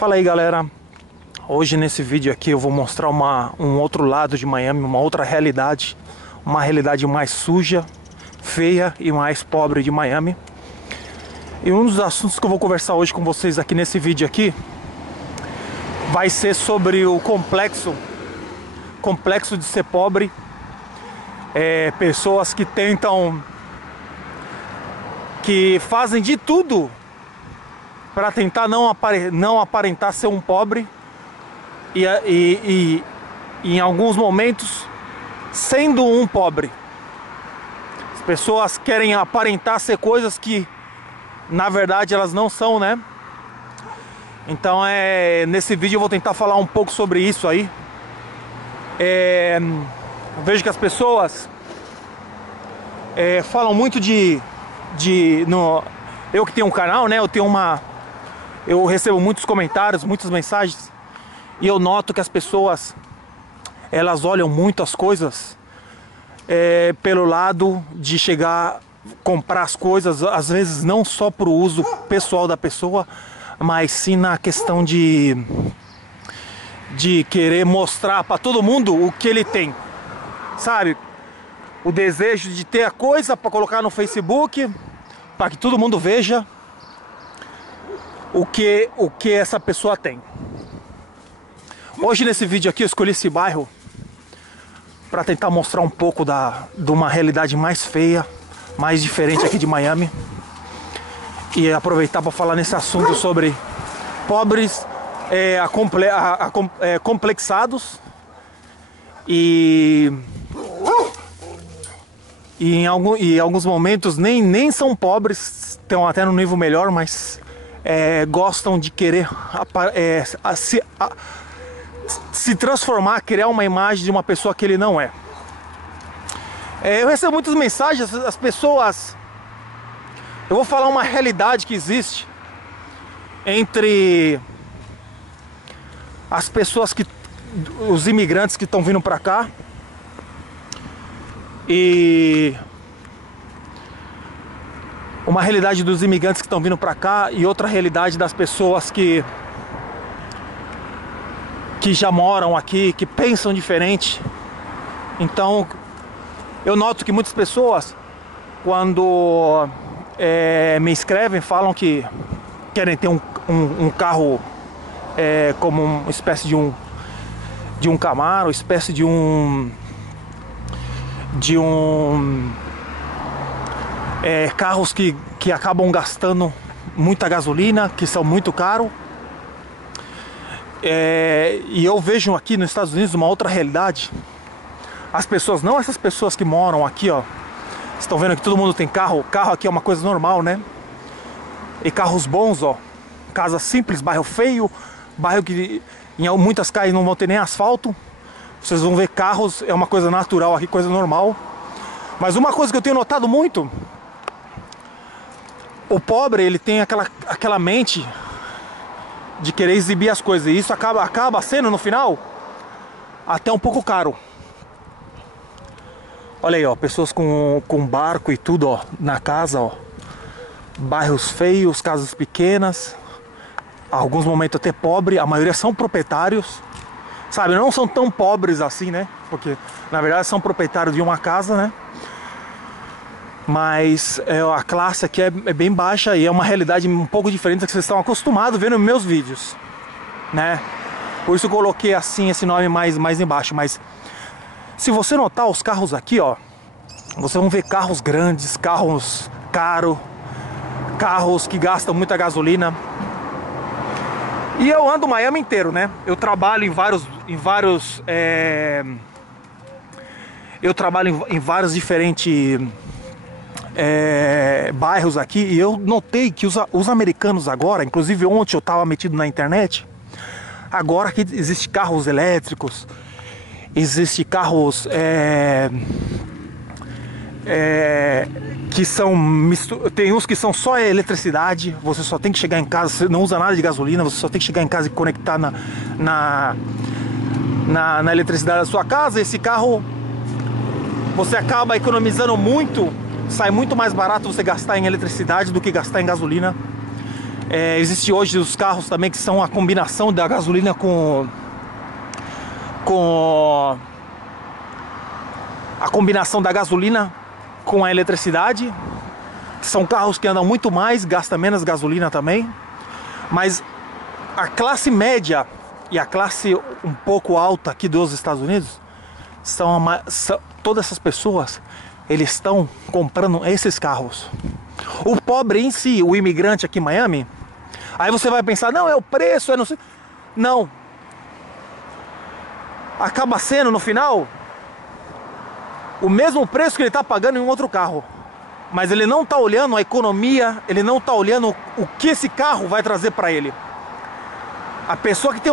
Fala aí, galera. Hoje nesse vídeo aqui eu vou mostrar um outro lado de Miami, uma outra realidade, uma realidade mais suja, feia e mais pobre de Miami. E um dos assuntos que eu vou conversar hoje com vocês aqui nesse vídeo aqui vai ser sobre o complexo de ser pobre. Pessoas que fazem de tudo para tentar não aparentar ser um pobre e em alguns momentos sendo um pobre. As pessoas querem aparentar ser coisas que na verdade elas não são, né? Então nesse vídeo eu vou tentar falar um pouco sobre isso aí. Eu vejo que as pessoas falam muito eu que tenho um canal, né? Eu recebo muitos comentários, muitas mensagens, e eu noto que as pessoas elas olham muito as coisas pelo lado de comprar as coisas, às vezes não só para o uso pessoal da pessoa, mas sim na questão de querer mostrar para todo mundo o que ele tem, sabe? O desejo de ter a coisa para colocar no Facebook, para que todo mundo veja o que essa pessoa tem. Hoje nesse vídeo aqui eu escolhi esse bairro para tentar mostrar um pouco de uma realidade mais feia, mais diferente aqui de Miami, e aproveitar para falar nesse assunto sobre pobres complexados e em alguns momentos nem são pobres, estão até no nível melhor, mas gostam de querer se transformar, criar uma imagem de uma pessoa que ele não é. Eu recebo muitas mensagens, as pessoas... Eu vou falar uma realidade que existe entre as pessoas os imigrantes que estão vindo para cá e uma realidade dos imigrantes que estão vindo para cá e outra realidade das pessoas que já moram aqui, que pensam diferente. Então eu noto que muitas pessoas, quando me escrevem, falam que querem ter um carro como uma espécie de um Camaro, espécie de carros que acabam gastando muita gasolina, que são muito caros. E eu vejo aqui nos Estados Unidos uma outra realidade. As pessoas, não essas pessoas que moram aqui, ó, estão vendo que todo mundo tem carro. Carro aqui é uma coisa normal, né? E carros bons, ó, casa simples, bairro feio, bairro que em muitas casas não vão ter nem asfalto. Vocês vão ver carros, é uma coisa natural aqui, coisa normal. Mas uma coisa que eu tenho notado muito, o pobre, ele tem aquela mente de querer exibir as coisas, e isso acaba sendo no final até um pouco caro. Olha aí, ó, pessoas com barco e tudo, ó, na casa, ó. Bairros feios, casas pequenas, alguns momentos até pobre, a maioria são proprietários, sabe? Não são tão pobres assim, né? Porque na verdade são proprietários de uma casa, né? Mas a classe aqui é bem baixa e é uma realidade um pouco diferente da que vocês estão acostumados vendo nos meus vídeos, né? Por isso eu coloquei assim esse nome mais embaixo. Mas se você notar os carros aqui, ó, vocês vão ver carros grandes, carros caros, carros que gastam muita gasolina. E eu ando o Miami inteiro, né? Eu trabalho em vários diferentes bairros aqui, e eu notei que os americanos agora, inclusive ontem eu estava metido na internet, agora que existe carros elétricos, existe carros que são tem uns que são só eletricidade, você só tem que chegar em casa, você não usa nada de gasolina, você só tem que chegar em casa e conectar na eletricidade da sua casa. Esse carro você acaba economizando muito, sai muito mais barato você gastar em eletricidade do que gastar em gasolina. Existe hoje os carros também que são a combinação da gasolina com a combinação da gasolina com a eletricidade. São carros que andam muito mais, gastam menos gasolina também. Mas a classe média e a classe um pouco alta aqui dos Estados Unidos todas essas pessoas, eles estão comprando esses carros. O pobre em si, o imigrante aqui em Miami, aí você vai pensar, não, é o preço, não sei. Não. Acaba sendo no final o mesmo preço que ele está pagando em um outro carro. Mas ele não está olhando a economia, ele não está olhando o que esse carro vai trazer para ele. A pessoa que tem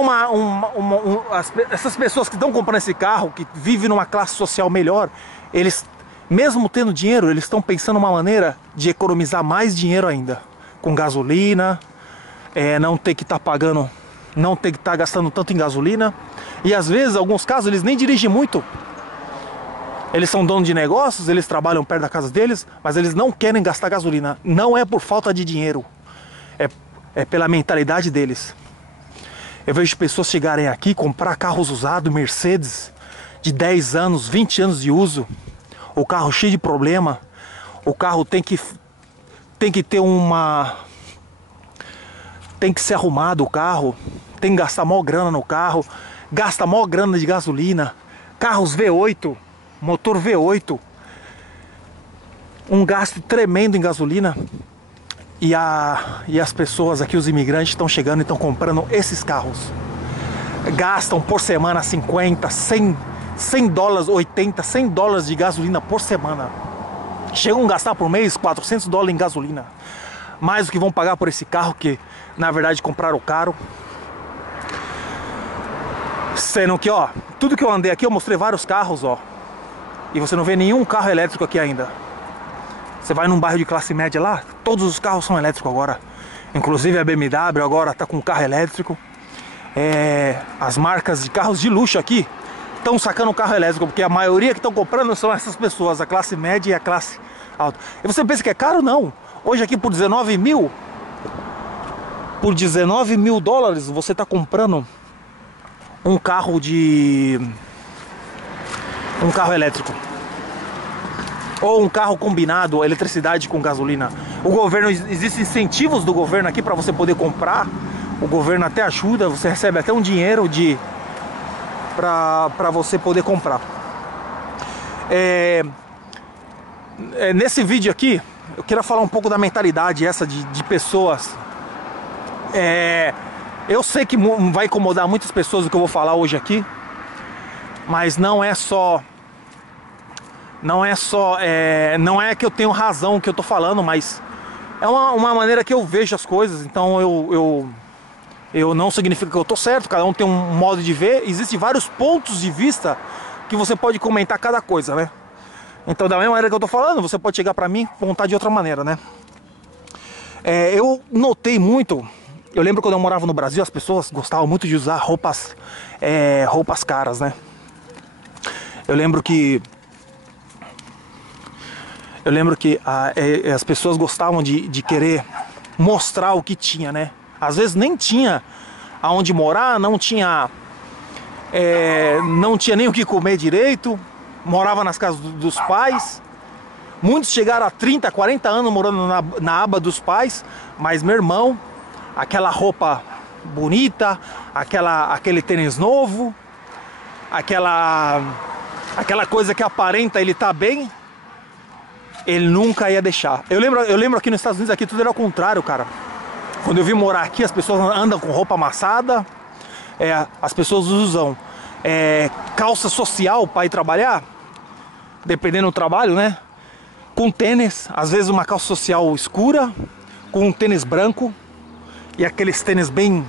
essas pessoas que estão comprando esse carro, que vivem numa classe social melhor, eles, mesmo tendo dinheiro, eles estão pensando uma maneira de economizar mais dinheiro ainda. Com gasolina, não ter que estar pagando, não ter que estar gastando tanto em gasolina. E às vezes, em alguns casos, eles nem dirigem muito. Eles são donos de negócios, eles trabalham perto da casa deles, mas eles não querem gastar gasolina. Não é por falta de dinheiro, é pela mentalidade deles. Eu vejo pessoas chegarem aqui, comprar carros usados, Mercedes, de 10 anos, 20 anos de uso. O carro cheio de problema. O carro tem que ter tem que ser arrumado o carro. Tem que gastar maior grana no carro. Gasta maior grana de gasolina. Carros V8, motor V8. Um gasto tremendo em gasolina. E as pessoas aqui, os imigrantes, estão chegando e estão comprando esses carros. Gastam por semana 50, 100 dólares, 80, 100 dólares de gasolina por semana. Chegam a gastar por mês 400 dólares em gasolina. Mais do que vão pagar por esse carro que, na verdade, compraram caro. Sendo que, ó, tudo que eu andei aqui, eu mostrei vários carros, ó. E você não vê nenhum carro elétrico aqui ainda. Você vai num bairro de classe média lá, todos os carros são elétricos agora. Inclusive a BMW agora está com carro elétrico. As marcas de carros de luxo aqui estão sacando um carro elétrico, porque a maioria que estão comprando são essas pessoas, a classe média e a classe alta. E você pensa que é caro? Não. Hoje aqui por 19 mil dólares você está comprando um carro elétrico. Ou um carro combinado, eletricidade com gasolina. O governo, existem incentivos do governo aqui para você poder comprar. O governo até ajuda, você recebe até um dinheiro para você poder comprar. Nesse vídeo aqui, eu quero falar um pouco da mentalidade essa de pessoas. Eu sei que vai incomodar muitas pessoas o que eu vou falar hoje aqui, mas não é que eu tenho razão o que eu tô falando, mas é uma maneira que eu vejo as coisas. Então eu não significa que eu tô certo, cada um tem um modo de ver. Existem vários pontos de vista que você pode comentar cada coisa, né? Então da mesma maneira que eu tô falando, você pode chegar pra mim e contar de outra maneira, né? Eu notei muito, eu lembro quando eu morava no Brasil, as pessoas gostavam muito de usar roupas caras, né? Eu lembro que as pessoas gostavam de querer mostrar o que tinha, né? Às vezes nem tinha aonde morar, não tinha nem o que comer direito, morava nas casas dos pais. Muitos chegaram a 30, 40 anos morando na aba dos pais, mas meu irmão, aquela roupa bonita, aquele tênis novo, aquela coisa que aparenta ele tá bem, ele nunca ia deixar. Eu lembro aqui nos Estados Unidos, aqui tudo era o contrário, cara. Quando eu vim morar aqui, as pessoas andam com roupa amassada, as pessoas usam calça social para ir trabalhar, dependendo do trabalho, né? Com tênis, às vezes uma calça social escura, com um tênis branco, e aqueles tênis bem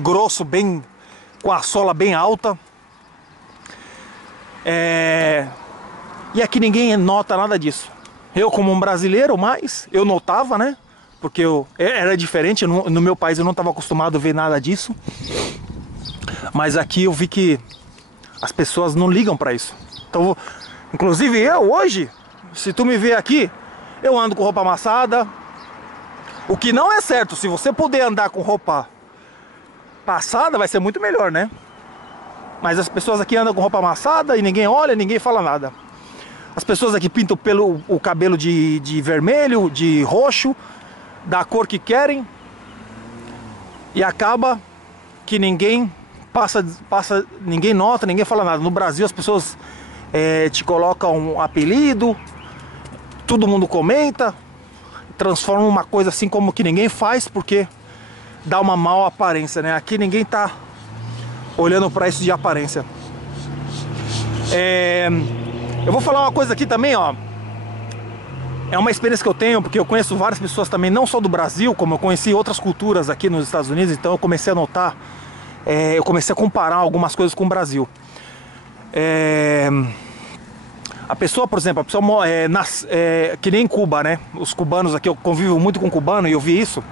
grosso, com a sola bem alta. E aqui ninguém nota nada disso. Eu, como um brasileiro, mas eu notava, né? Porque era diferente, no meu país eu não estava acostumado a ver nada disso. Mas aqui eu vi que as pessoas não ligam para isso. Então, inclusive eu hoje, se tu me ver aqui, eu ando com roupa amassada. O que não é certo, se você puder andar com roupa passada, vai ser muito melhor, né? Mas as pessoas aqui andam com roupa amassada e ninguém olha, ninguém fala nada. As pessoas aqui pintam o cabelo de vermelho, de roxo, da cor que querem. E acaba que ninguém ninguém nota, ninguém fala nada. No Brasil as pessoas te colocam um apelido, todo mundo comenta, transforma uma coisa assim como que ninguém faz porque dá uma mal aparência, né? Aqui ninguém tá olhando pra isso de aparência. Eu vou falar uma coisa aqui também, ó. É uma experiência que eu tenho, porque eu conheço várias pessoas também, não só do Brasil, como eu conheci outras culturas aqui nos Estados Unidos. Então eu comecei a notar, eu comecei a comparar algumas coisas com o Brasil. A pessoa, por exemplo, a pessoa que nem em Cuba, né? Os cubanos aqui, eu convivo muito com cubano e eu vi isso.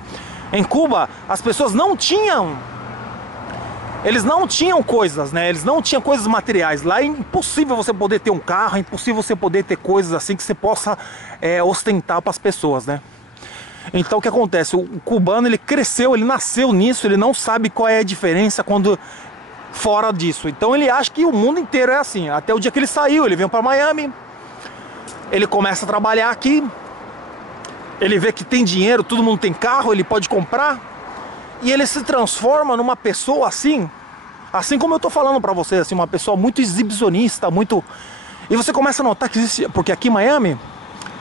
Em Cuba, as pessoas não tinham... Eles não tinham coisas, né? Eles não tinham coisas materiais. Lá é impossível você poder ter um carro, é impossível você poder ter coisas assim que você possa ostentar para as pessoas, né? Então o que acontece? O cubano, ele cresceu, ele nasceu nisso, ele não sabe qual é a diferença quando fora disso. Então ele acha que o mundo inteiro é assim. Até o dia que ele saiu, ele veio para Miami, ele começa a trabalhar aqui, ele vê que tem dinheiro, todo mundo tem carro, ele pode comprar. E ele se transforma numa pessoa assim como eu tô falando pra vocês, assim, uma pessoa muito exibicionista, muito... E você começa a notar que existe... Porque aqui em Miami,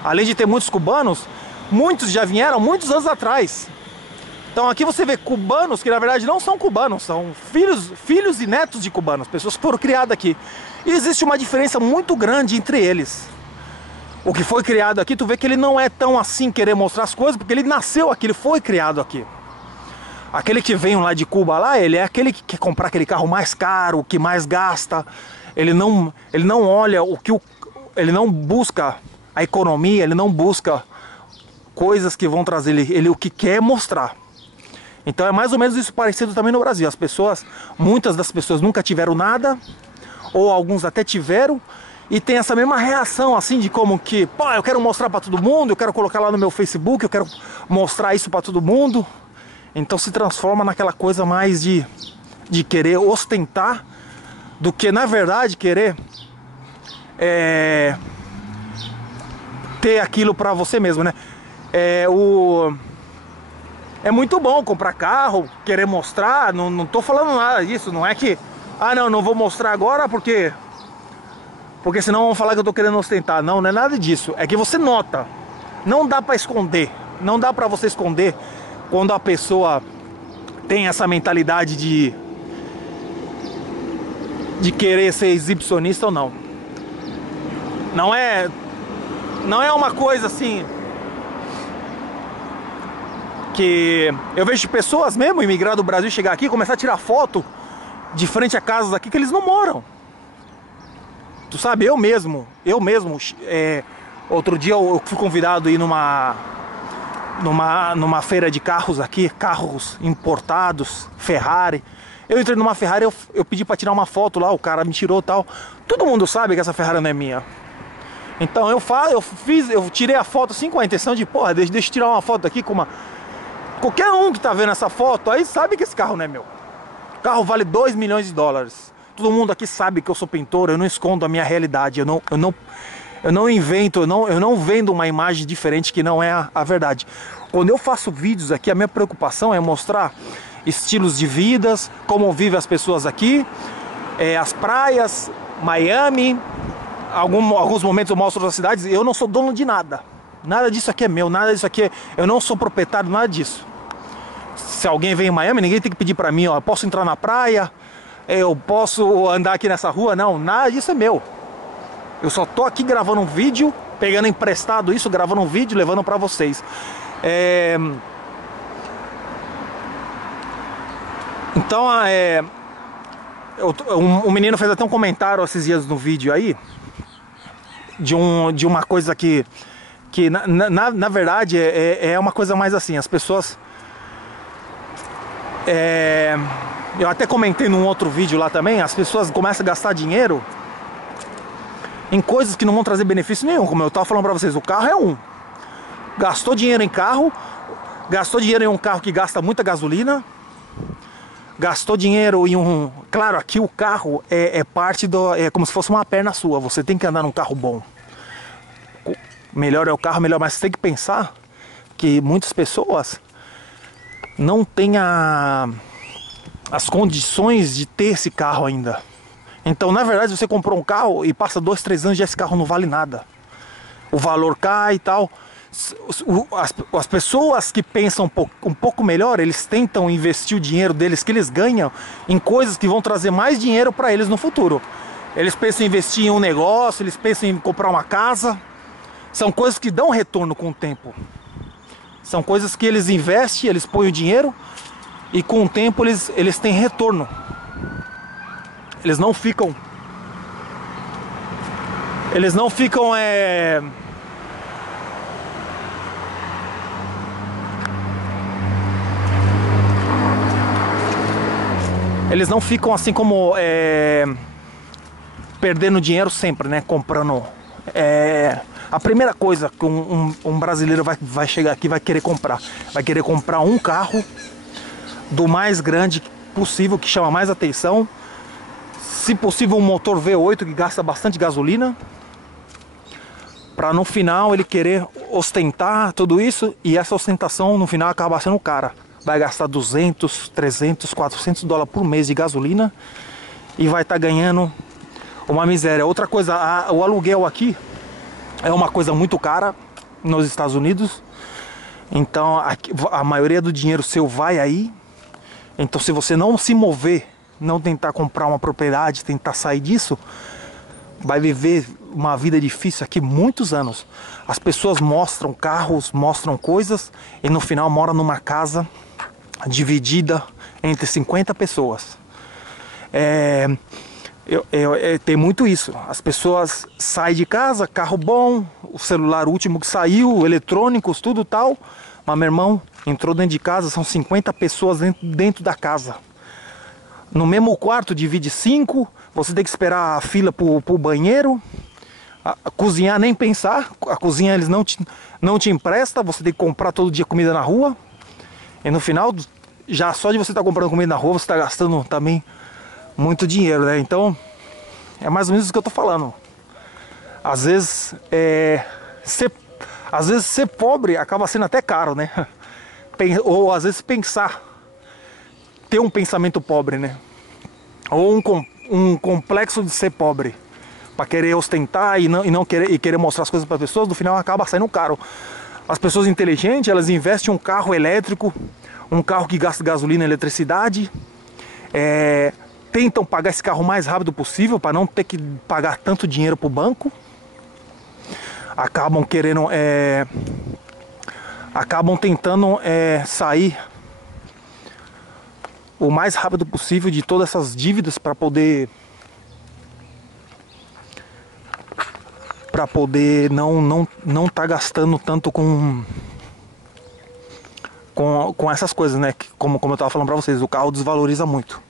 além de ter muitos cubanos, muitos já vieram muitos anos atrás. Então aqui você vê cubanos que na verdade não são cubanos, são filhos e netos de cubanos, pessoas que foram criadas aqui. E existe uma diferença muito grande entre eles. O que foi criado aqui, tu vê que ele não é tão assim querer mostrar as coisas, porque ele nasceu aqui, ele foi criado aqui. Aquele que vem lá de Cuba lá, ele é aquele que quer comprar aquele carro mais caro, o que mais gasta. Ele não olha ele não busca a economia, ele não busca coisas que vão trazer ele o que quer é mostrar. Então é mais ou menos isso parecido também no Brasil. Muitas das pessoas nunca tiveram nada, ou alguns até tiveram, e tem essa mesma reação assim de como que, pô, eu quero mostrar para todo mundo, eu quero colocar lá no meu Facebook, eu quero mostrar isso para todo mundo. Então se transforma naquela coisa mais de querer ostentar do que na verdade querer ter aquilo pra você mesmo, né? É muito bom comprar carro, querer mostrar, não tô falando nada disso, não é que... Ah não vou mostrar agora porque senão vão falar que eu tô querendo ostentar. Não é nada disso, é que você nota, não dá pra esconder, não dá pra você esconder quando a pessoa tem essa mentalidade de querer ser exibicionista ou não. Não é uma coisa assim que eu vejo pessoas mesmo imigrar do Brasil chegar aqui e começar a tirar foto de frente a casas aqui que eles não moram. Tu sabe, eu mesmo outro dia eu fui convidado a ir numa feira de carros aqui, carros importados, Ferrari. Eu entrei numa Ferrari, eu pedi pra tirar uma foto lá, o cara me tirou e tal. Todo mundo sabe que essa Ferrari não é minha. Então eu tirei a foto assim com a intenção de, porra, deixa eu tirar uma foto aqui com uma... Qualquer um que tá vendo essa foto aí sabe que esse carro não é meu. O carro vale 2 milhões de dólares. Todo mundo aqui sabe que eu sou pintor, eu não escondo a minha realidade, eu não invento, eu não vendo uma imagem diferente que não é a verdade. Quando eu faço vídeos aqui, a minha preocupação é mostrar estilos de vidas, como vivem as pessoas aqui, as praias, Miami, alguns momentos eu mostro outras cidades. Eu não sou dono de nada. Nada disso aqui é meu, nada disso aqui eu não sou proprietário, nada disso. Se alguém vem em Miami, ninguém tem que pedir pra mim, ó, posso entrar na praia, eu posso andar aqui nessa rua, não, nada disso é meu. Eu só tô aqui gravando um vídeo, pegando emprestado isso, gravando um vídeo, levando pra vocês. Então, um menino fez até um comentário esses dias no vídeo aí, de uma coisa que na verdade é uma coisa mais assim, as pessoas... eu até comentei num outro vídeo lá também, as pessoas começam a gastar dinheiro em coisas que não vão trazer benefício nenhum. Como eu tava falando pra vocês, o carro é gastou dinheiro em carro, Gastou dinheiro em um carro que gasta muita gasolina. Gastou dinheiro em um... Claro, aqui o carro é parte do... É como se fosse uma perna sua. Você tem que andar num carro bom. Melhor é o carro, melhor. Mas você tem que pensar que muitas pessoas não têm as condições de ter esse carro ainda. Então, na verdade, você comprou um carro e passa 2, 3 anos e esse carro não vale nada. O valor cai e tal. As pessoas que pensam um pouco melhor, eles tentam investir o dinheiro deles que eles ganham em coisas que vão trazer mais dinheiro para eles no futuro. Eles pensam em investir em um negócio, eles pensam em comprar uma casa. São coisas que dão retorno com o tempo. São coisas que eles investem, eles põem o dinheiro e com o tempo eles têm retorno. Eles não ficam... Eles não ficam... Eles não ficam assim como perdendo dinheiro sempre, né? Comprando. A primeira coisa que um brasileiro vai chegar aqui vai querer comprar. Vai querer comprar um carro do mais grande possível, que chama mais atenção. Se possível um motor V8 que gasta bastante gasolina. Para no final ele querer ostentar tudo isso. E essa ostentação no final acaba sendo cara. Vai gastar 200, 300, 400 dólares por mês de gasolina e vai estar ganhando uma miséria. Outra coisa, o aluguel aqui é uma coisa muito cara nos Estados Unidos. Então a maioria do dinheiro seu vai aí. Então se você não se mover, não tentar comprar uma propriedade, tentar sair disso, vai viver uma vida difícil aqui muitos anos. As pessoas mostram carros, mostram coisas e no final moram numa casa dividida entre 50 pessoas. Tem muito isso. As pessoas saem de casa, carro bom, o celular último que saiu, eletrônicos, tudo tal. Mas meu irmão entrou dentro de casa, são 50 pessoas dentro da casa. No mesmo quarto divide 5. Você tem que esperar a fila pro banheiro. Cozinhar nem pensar. A cozinha eles não te empresta. Você tem que comprar todo dia comida na rua. E no final, já só de você estar comprando comida na rua, você está gastando também muito dinheiro, né? Então, é mais ou menos isso que eu tô falando. Às vezes, ser pobre acaba sendo até caro, né? Ou às vezes ter um pensamento pobre, né? Ou um complexo de ser pobre, para querer ostentar e não querer mostrar as coisas para as pessoas, no final acaba saindo caro. As pessoas inteligentes, elas investem em um carro elétrico, um carro que gasta gasolina e eletricidade, tentam pagar esse carro o mais rápido possível para não ter que pagar tanto dinheiro para o banco. Acabam querendo, acabam tentando sair o mais rápido possível de todas essas dívidas para poder não tá gastando tanto com essas coisas, né? Como eu tava falando para vocês, o carro desvaloriza muito.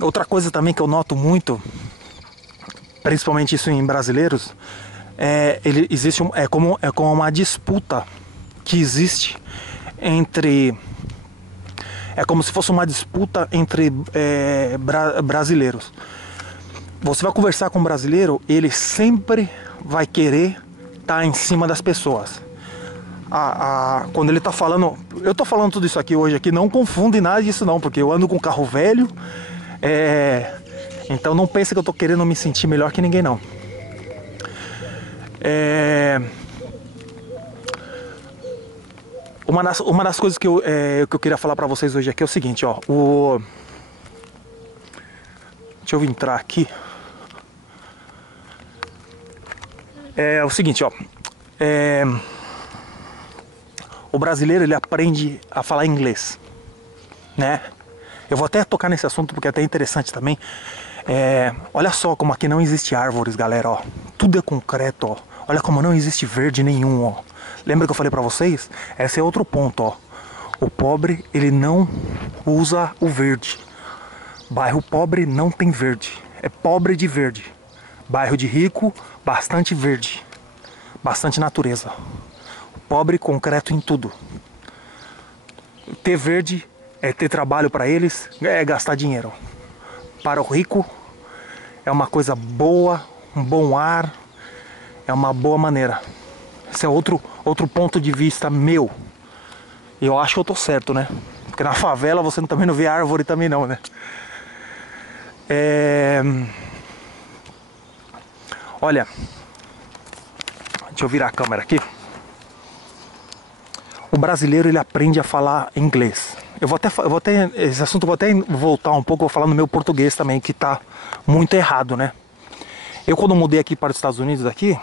Outra coisa também que eu noto muito, principalmente isso em brasileiros, existe como uma disputa que existe entre... É como se fosse uma disputa entre brasileiros. Você vai conversar com um brasileiro, ele sempre vai querer estar em cima das pessoas. Quando ele está falando... Eu estou falando tudo isso aqui hoje, aqui, não confunde nada disso não, porque eu ando com um carro velho. Então não pense que eu estou querendo me sentir melhor que ninguém não. Uma das coisas que eu queria falar pra vocês hoje aqui é o seguinte, ó. Deixa eu entrar aqui. É o seguinte, ó. O brasileiro, ele aprende a falar inglês, né? Eu vou até tocar nesse assunto porque é até interessante também. Olha só como aqui não existe árvores, galera, ó. Tudo é concreto, ó. Olha como não existe verde nenhum, ó. Lembra que eu falei pra vocês? Esse é outro ponto, ó. O pobre, ele não usa o verde. Bairro pobre não tem verde. É pobre de verde. Bairro de rico, bastante verde. Bastante natureza. pobre concreto em tudo. Ter verde é ter trabalho para eles, é gastar dinheiro. Para o rico é uma coisa boa, um bom ar, é uma boa maneira. Esse é outro ponto de vista meu. E eu acho que eu tô certo, né? Porque na favela você também não vê árvore também não, né? Olha, deixa eu virar a câmera aqui. O brasileiro, ele aprende a falar inglês. Esse assunto eu vou até voltar um pouco, vou falar no meu português também, que tá muito errado, né? Eu quando mudei aqui para os Estados Unidos aqui,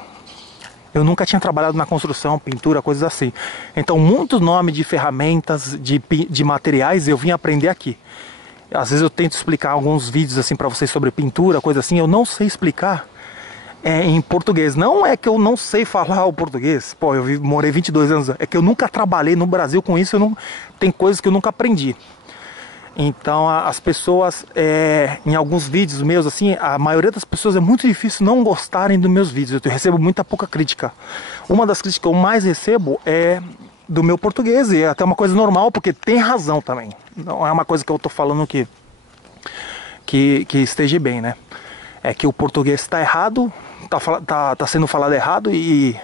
eu nunca tinha trabalhado na construção, pintura, coisas assim. Então muitos nomes de ferramentas, de materiais, eu vim aprender aqui. Às vezes eu tento explicar alguns vídeos assim para vocês sobre pintura, coisa assim, eu não sei explicar em português. Não é que eu não sei falar o português, pô, morei 22 anos, é que eu nunca trabalhei no Brasil com isso, tem coisas que eu nunca aprendi. Então as pessoas, em alguns vídeos meus, assim, a maioria das pessoas é muito difícil não gostarem dos meus vídeos. Eu recebo muita pouca crítica. Uma das críticas que eu mais recebo é do meu português, e é até uma coisa normal, porque tem razão também. Não é uma coisa que eu tô falando que esteja bem, né? É que o português está errado, tá sendo falado errado, e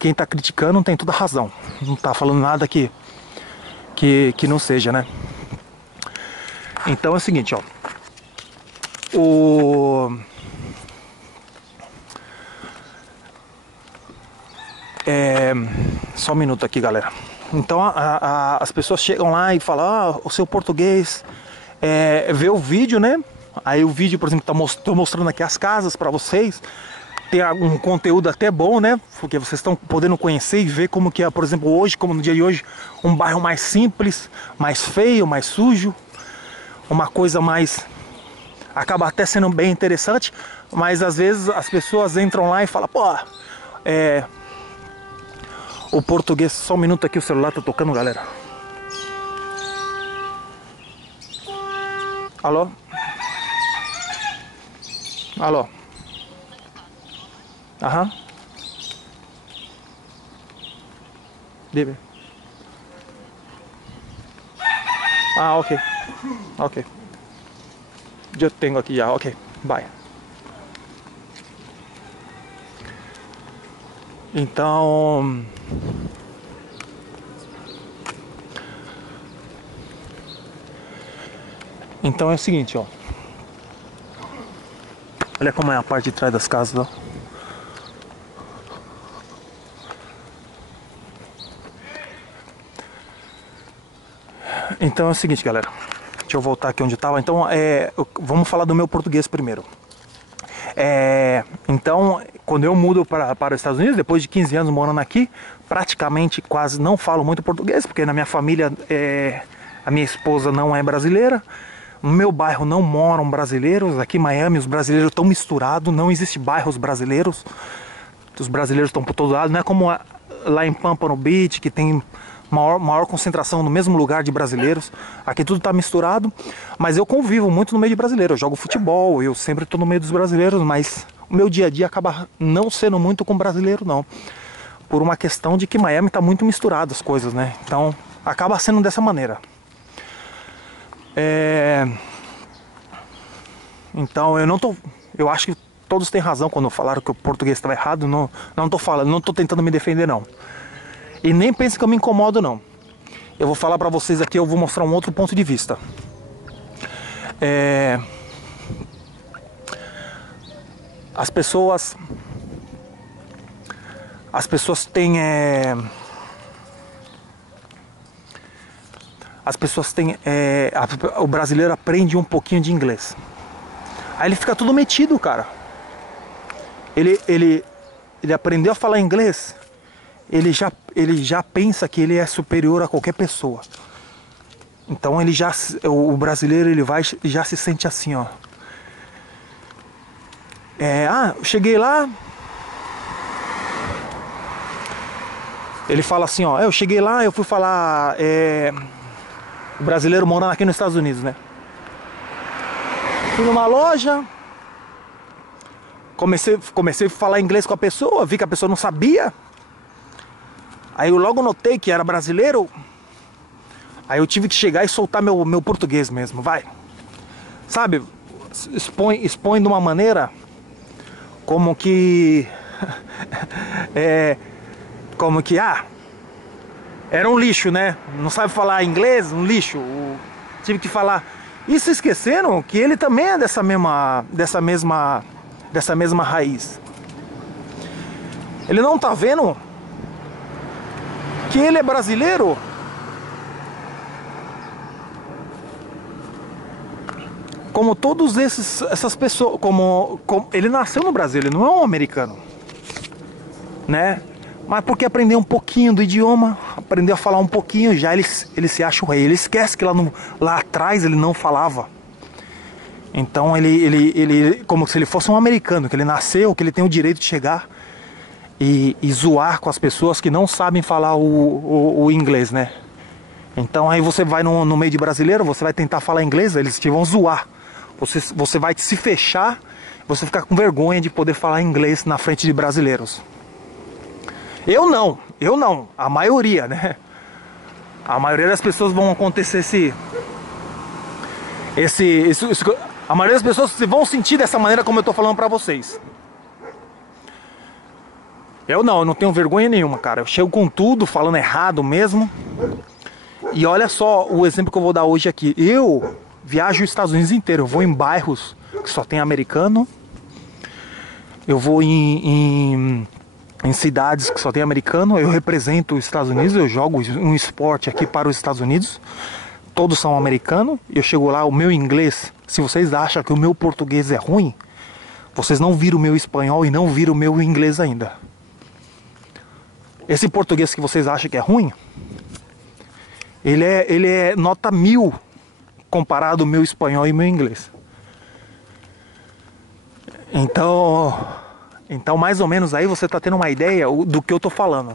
quem tá criticando tem toda a razão. Não tá falando nada que não seja, né? Então é o seguinte, ó. Só um minuto aqui, galera. Então as pessoas chegam lá e falam, o seu português, vê o vídeo, né? Aí o vídeo, por exemplo, tô mostrando aqui as casas para vocês. Tem um conteúdo até bom, né? Porque vocês estão podendo conhecer e ver como que é, por exemplo, hoje, como no dia de hoje, um bairro mais simples, mais feio, mais sujo. Uma coisa mais... acaba até sendo bem interessante, mas às vezes as pessoas entram lá e falam, pô, o português... Só um minuto aqui, o celular tá tocando, galera. Alô? Alô? Aham. Dime. Ah, ok. Ok. Eu tenho aqui já, ok. Bye. Então... Então é o seguinte, ó. Olha como é a parte de trás das casas, ó. Então é o seguinte, galera. Deixa eu voltar aqui onde estava. Então, vamos falar do meu português primeiro. Então, quando eu mudo para os Estados Unidos, depois de 15 anos morando aqui, praticamente quase não falo muito português, porque na minha família a minha esposa não é brasileira. No meu bairro não moram brasileiros. Aqui em Miami os brasileiros estão misturados, não existe bairros brasileiros. Os brasileiros estão por todo lado. Não é como lá em Pompano Beach, que tem maior concentração no mesmo lugar de brasileiros. Aqui tudo está misturado, mas eu convivo muito no meio de brasileiros. Eu jogo futebol, eu sempre estou no meio dos brasileiros, mas o meu dia a dia acaba não sendo muito com brasileiro, não. Por uma questão de que Miami está muito misturado as coisas, né? Então acaba sendo dessa maneira. Então eu acho que todos têm razão quando falaram que o português estava errado. Não estou tentando me defender, não. E nem pense que eu me incomodo, não. Eu vou falar pra vocês aqui, eu vou mostrar um outro ponto de vista. As pessoas têm... o brasileiro aprende um pouquinho de inglês. Aí ele fica tudo metido, cara. Ele aprendeu a falar inglês, ele já pensa que ele é superior a qualquer pessoa. Então o brasileiro já se sente assim, ó. Eu cheguei lá. Ele fala assim, ó, eu cheguei lá, eu fui falar, o brasileiro morando aqui nos Estados Unidos, né? Fui numa loja, comecei a falar inglês com a pessoa, vi que a pessoa não sabia. Aí eu logo notei que era brasileiro. Aí eu tive que chegar e soltar meu português mesmo, vai. Sabe, expõe de uma maneira como que... como que, era um lixo, né? Não sabe falar inglês, um lixo. Tive que falar. Isso esqueceram que ele também é dessa mesma raiz. Ele não tá vendo que ele é brasileiro? Como todos essas pessoas, como ele nasceu no Brasil, ele não é um americano, né? Mas porque aprendeu um pouquinho do idioma, aprendeu a falar um pouquinho, já ele se acha o rei. Ele esquece que lá atrás ele não falava. Então ele como se ele fosse um americano, que ele nasceu, que ele tem o direito de chegar e zoar com as pessoas que não sabem falar o inglês, né? Então aí você vai no meio de brasileiro, você vai tentar falar inglês, eles te vão zoar. Você vai se fechar, você ficar com vergonha de poder falar inglês na frente de brasileiros. Eu não, a maioria, né? A maioria das pessoas vão acontecer a maioria das pessoas vão sentir dessa maneira como eu tô falando pra vocês. Eu não tenho vergonha nenhuma, cara. Eu chego com tudo, falando errado mesmo. E olha só o exemplo que eu vou dar hoje aqui. Eu viajo os Estados Unidos inteiro. Eu vou em bairros que só tem americano. Eu vou em cidades que só tem americano. Eu represento os Estados Unidos. Eu jogo um esporte aqui para os Estados Unidos. Todos são americanos. Eu chego lá, o meu inglês. Se vocês acham que o meu português é ruim, vocês não viram o meu espanhol e não viram o meu inglês ainda. Esse português que vocês acham que é ruim, ele é nota 1000 comparado ao meu espanhol e meu inglês. Então mais ou menos aí você está tendo uma ideia do que eu estou falando.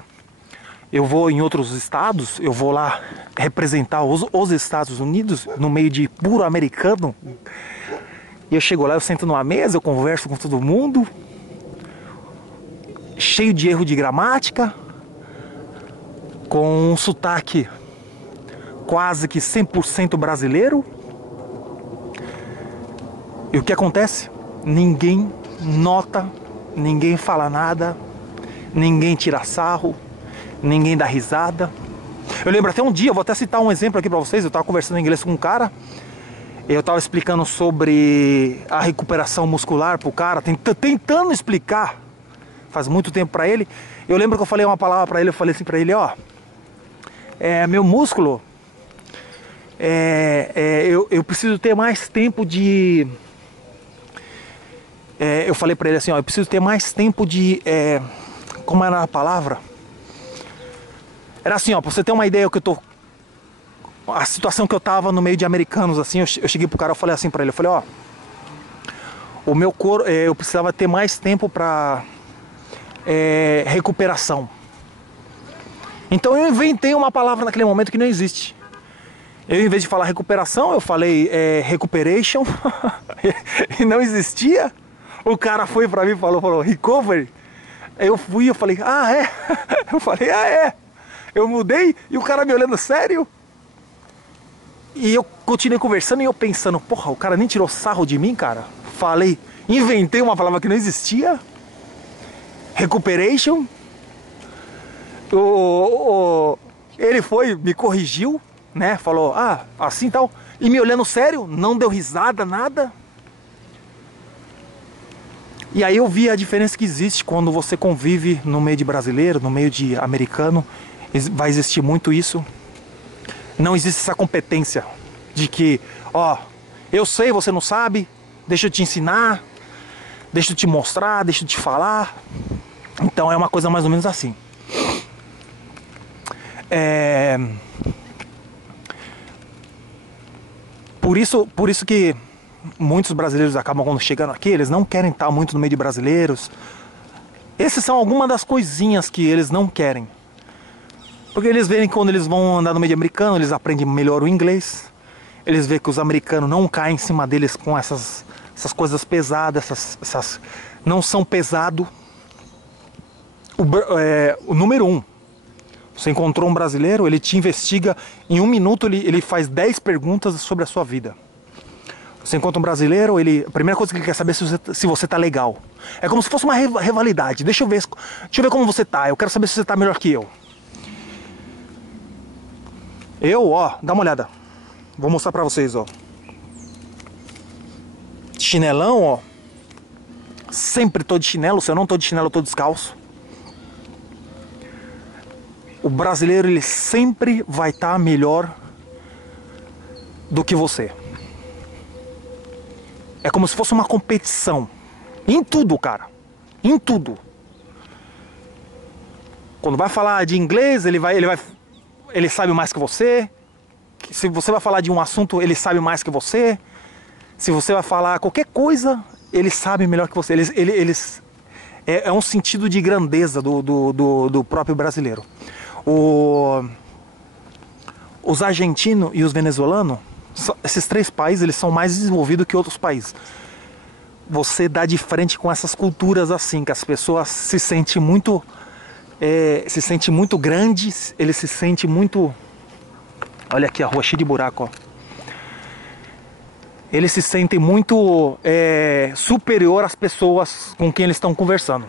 Eu vou em outros estados, eu vou lá representar os Estados Unidos no meio de puro americano. E eu chego lá, eu sento numa mesa, eu converso com todo mundo, cheio de erro de gramática, com um sotaque quase que 100% brasileiro. E o que acontece? Ninguém nota, ninguém fala nada, ninguém tira sarro, ninguém dá risada. Eu lembro até um dia, eu vou até citar um exemplo aqui pra vocês. Eu tava conversando em inglês com um cara, eu tava explicando sobre a recuperação muscular pro cara, tentando explicar faz muito tempo pra ele. Eu lembro que eu falei uma palavra pra ele, eu falei assim pra ele, ó, meu músculo, eu preciso ter mais tempo de... eu falei pra ele assim, ó, eu preciso ter mais tempo de... como era a palavra? Era assim, ó, pra você ter uma ideia que eu tô... A situação que eu tava no meio de americanos, assim, eu cheguei pro cara, eu falei assim pra ele, eu falei, ó, o meu corpo, eu precisava ter mais tempo pra recuperação. Então eu inventei uma palavra naquele momento que não existe. Eu, em vez de falar recuperação, eu falei recuperation. E não existia. O cara foi pra mim e falou recovery. Eu fui e eu falei, é? Eu falei, é. Eu mudei e o cara me olhando sério. E eu continuei conversando e eu pensando, porra, o cara nem tirou sarro de mim, cara. Falei, inventei uma palavra que não existia. Recuperation. Ele foi, me corrigiu, né? Falou, assim tal. E me olhando sério, não deu risada, nada. E aí eu vi a diferença que existe quando você convive no meio de brasileiro, no meio de americano. Vai existir muito isso. Não existe essa competência de que, eu sei, você não sabe, deixa eu te ensinar, deixa eu te mostrar, deixa eu te falar. Então é uma coisa mais ou menos assim. Por isso que muitos brasileiros acabam, quando chegando aqui, eles não querem estar muito no meio de brasileiros. Essas são algumas das coisinhas que eles não querem. Porque eles veem que quando eles vão andar no meio de americano, eles aprendem melhor o inglês. Eles veem que os americanos não caem em cima deles com essas coisas pesadas, não são pesado. O número 1, Você encontrou um brasileiro, ele te investiga, em 1 minuto ele faz 10 perguntas sobre a sua vida. Você encontra um brasileiro, a primeira coisa que ele quer saber é se você tá legal. É como se fosse uma rivalidade. Deixa eu ver como você tá. Eu quero saber se você tá melhor que eu. Ó, dá uma olhada. Vou mostrar pra vocês, ó. Chinelão, ó. Sempre tô de chinelo. Se eu não tô de chinelo, eu tô descalço. O brasileiro, ele sempre vai estar melhor do que você. É como se fosse uma competição. Em tudo, cara. Em tudo. Quando vai falar de inglês, ele sabe mais que você. Se você vai falar de um assunto, ele sabe mais que você. Se você vai falar qualquer coisa, ele sabe melhor que você. É um sentido de grandeza do próprio brasileiro. Os argentinos e os venezuelanos, esses 3 países, eles são mais desenvolvidos que outros países. Você dá de frente com essas culturas assim, que as pessoas se sentem muito grandes, eles se sentem muito... Olha aqui a rua cheia de buraco, ó. Eles se sentem muito superior às pessoas com quem eles estão conversando.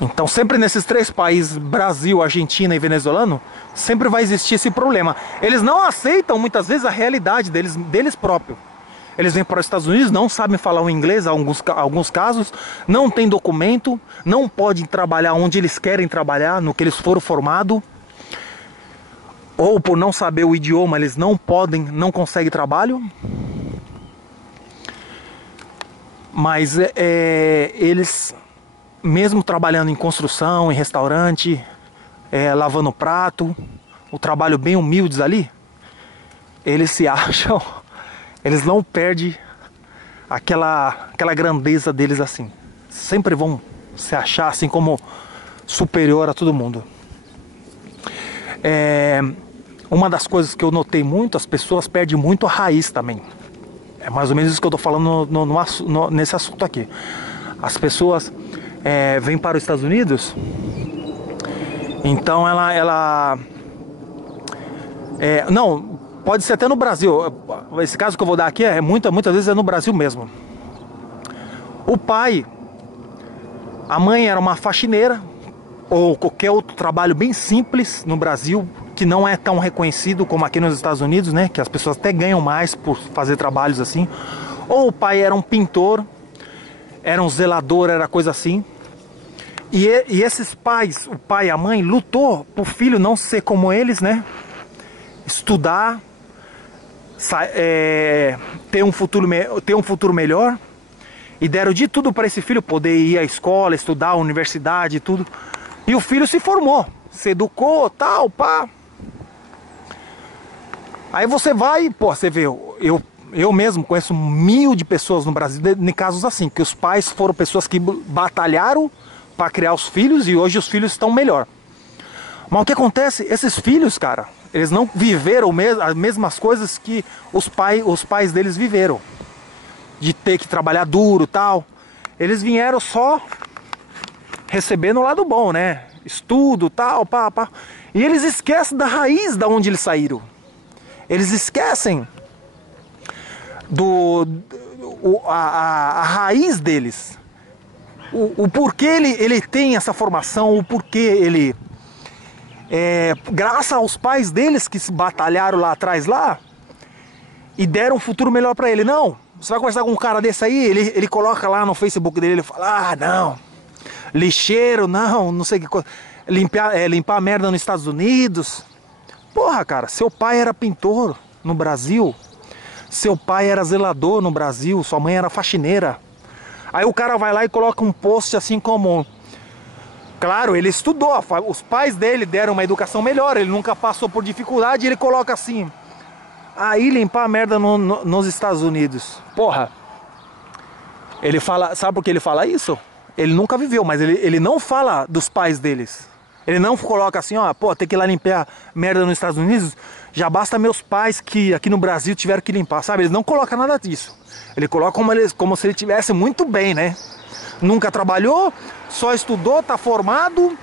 Então sempre nesses 3 países, Brasil, Argentina e Venezuelano, sempre vai existir esse problema. Eles não aceitam muitas vezes a realidade deles próprios. Eles vêm para os Estados Unidos, não sabem falar o inglês, alguns casos, não tem documento, não podem trabalhar onde eles querem trabalhar, no que eles foram formados. Ou por não saber o idioma, eles não conseguem trabalho. Mas eles, mesmo trabalhando em construção, em restaurante, lavando prato, o trabalho bem humildes ali, eles se acham, eles não perdem aquela grandeza deles assim. Sempre vão se achar assim como superior a todo mundo. Uma das coisas que eu notei muito, as pessoas perdem muito a raiz também. É mais ou menos isso que eu estou falando nesse assunto aqui. As pessoas vêm para os Estados Unidos, então não, pode ser até no Brasil. Esse caso que eu vou dar aqui muitas vezes é no Brasil mesmo. O pai, a mãe era uma faxineira, ou qualquer outro trabalho bem simples no Brasil, que não é tão reconhecido como aqui nos Estados Unidos, né? Que as pessoas até ganham mais por fazer trabalhos assim. Ou o pai era um pintor, era um zelador, era coisa assim. E esses pais, o pai e a mãe, lutou pro filho não ser como eles, né? Estudar, ter um futuro melhor. E deram de tudo para esse filho poder ir à escola, estudar, à universidade e tudo. E o filho se formou, se educou, tal, pá. Aí você vai, pô, você vê, eu mesmo conheço 1000 de pessoas no Brasil, em casos assim, que os pais foram pessoas que batalharam para criar os filhos e hoje os filhos estão melhor. Mas o que acontece? Esses filhos, cara, eles não viveram as mesmas coisas que os pais deles viveram. De ter que trabalhar duro, tal. Eles vieram só recebendo o lado bom, né? Estudo, tal, pá, pá. E eles esquecem da raiz da onde eles saíram. Eles esquecem a raiz deles. O porquê ele tem essa formação, o porquê ele... graças aos pais deles que se batalharam lá atrás, e deram um futuro melhor pra ele. Não, você vai conversar com um cara desse aí, ele coloca lá no Facebook dele, ele fala, ah, não, lixeiro, não sei que coisa, limpar a merda nos Estados Unidos. Porra, cara, seu pai era pintor no Brasil, seu pai era zelador no Brasil, sua mãe era faxineira. Aí o cara vai lá e coloca um post assim como... Claro, ele estudou, os pais dele deram uma educação melhor, ele nunca passou por dificuldade, e ele coloca assim... Aí limpar a merda nos Estados Unidos. Porra. Ele fala... Sabe por que ele fala isso? Ele nunca viveu, mas ele não fala dos pais deles. Ele não coloca assim, ó, pô, tem que ir lá limpar merda nos Estados Unidos. Já basta meus pais que aqui no Brasil tiveram que limpar, sabe? Eles não colocam nada disso. Ele coloca como se ele tivesse muito bem, né? Nunca trabalhou, só estudou, tá formado.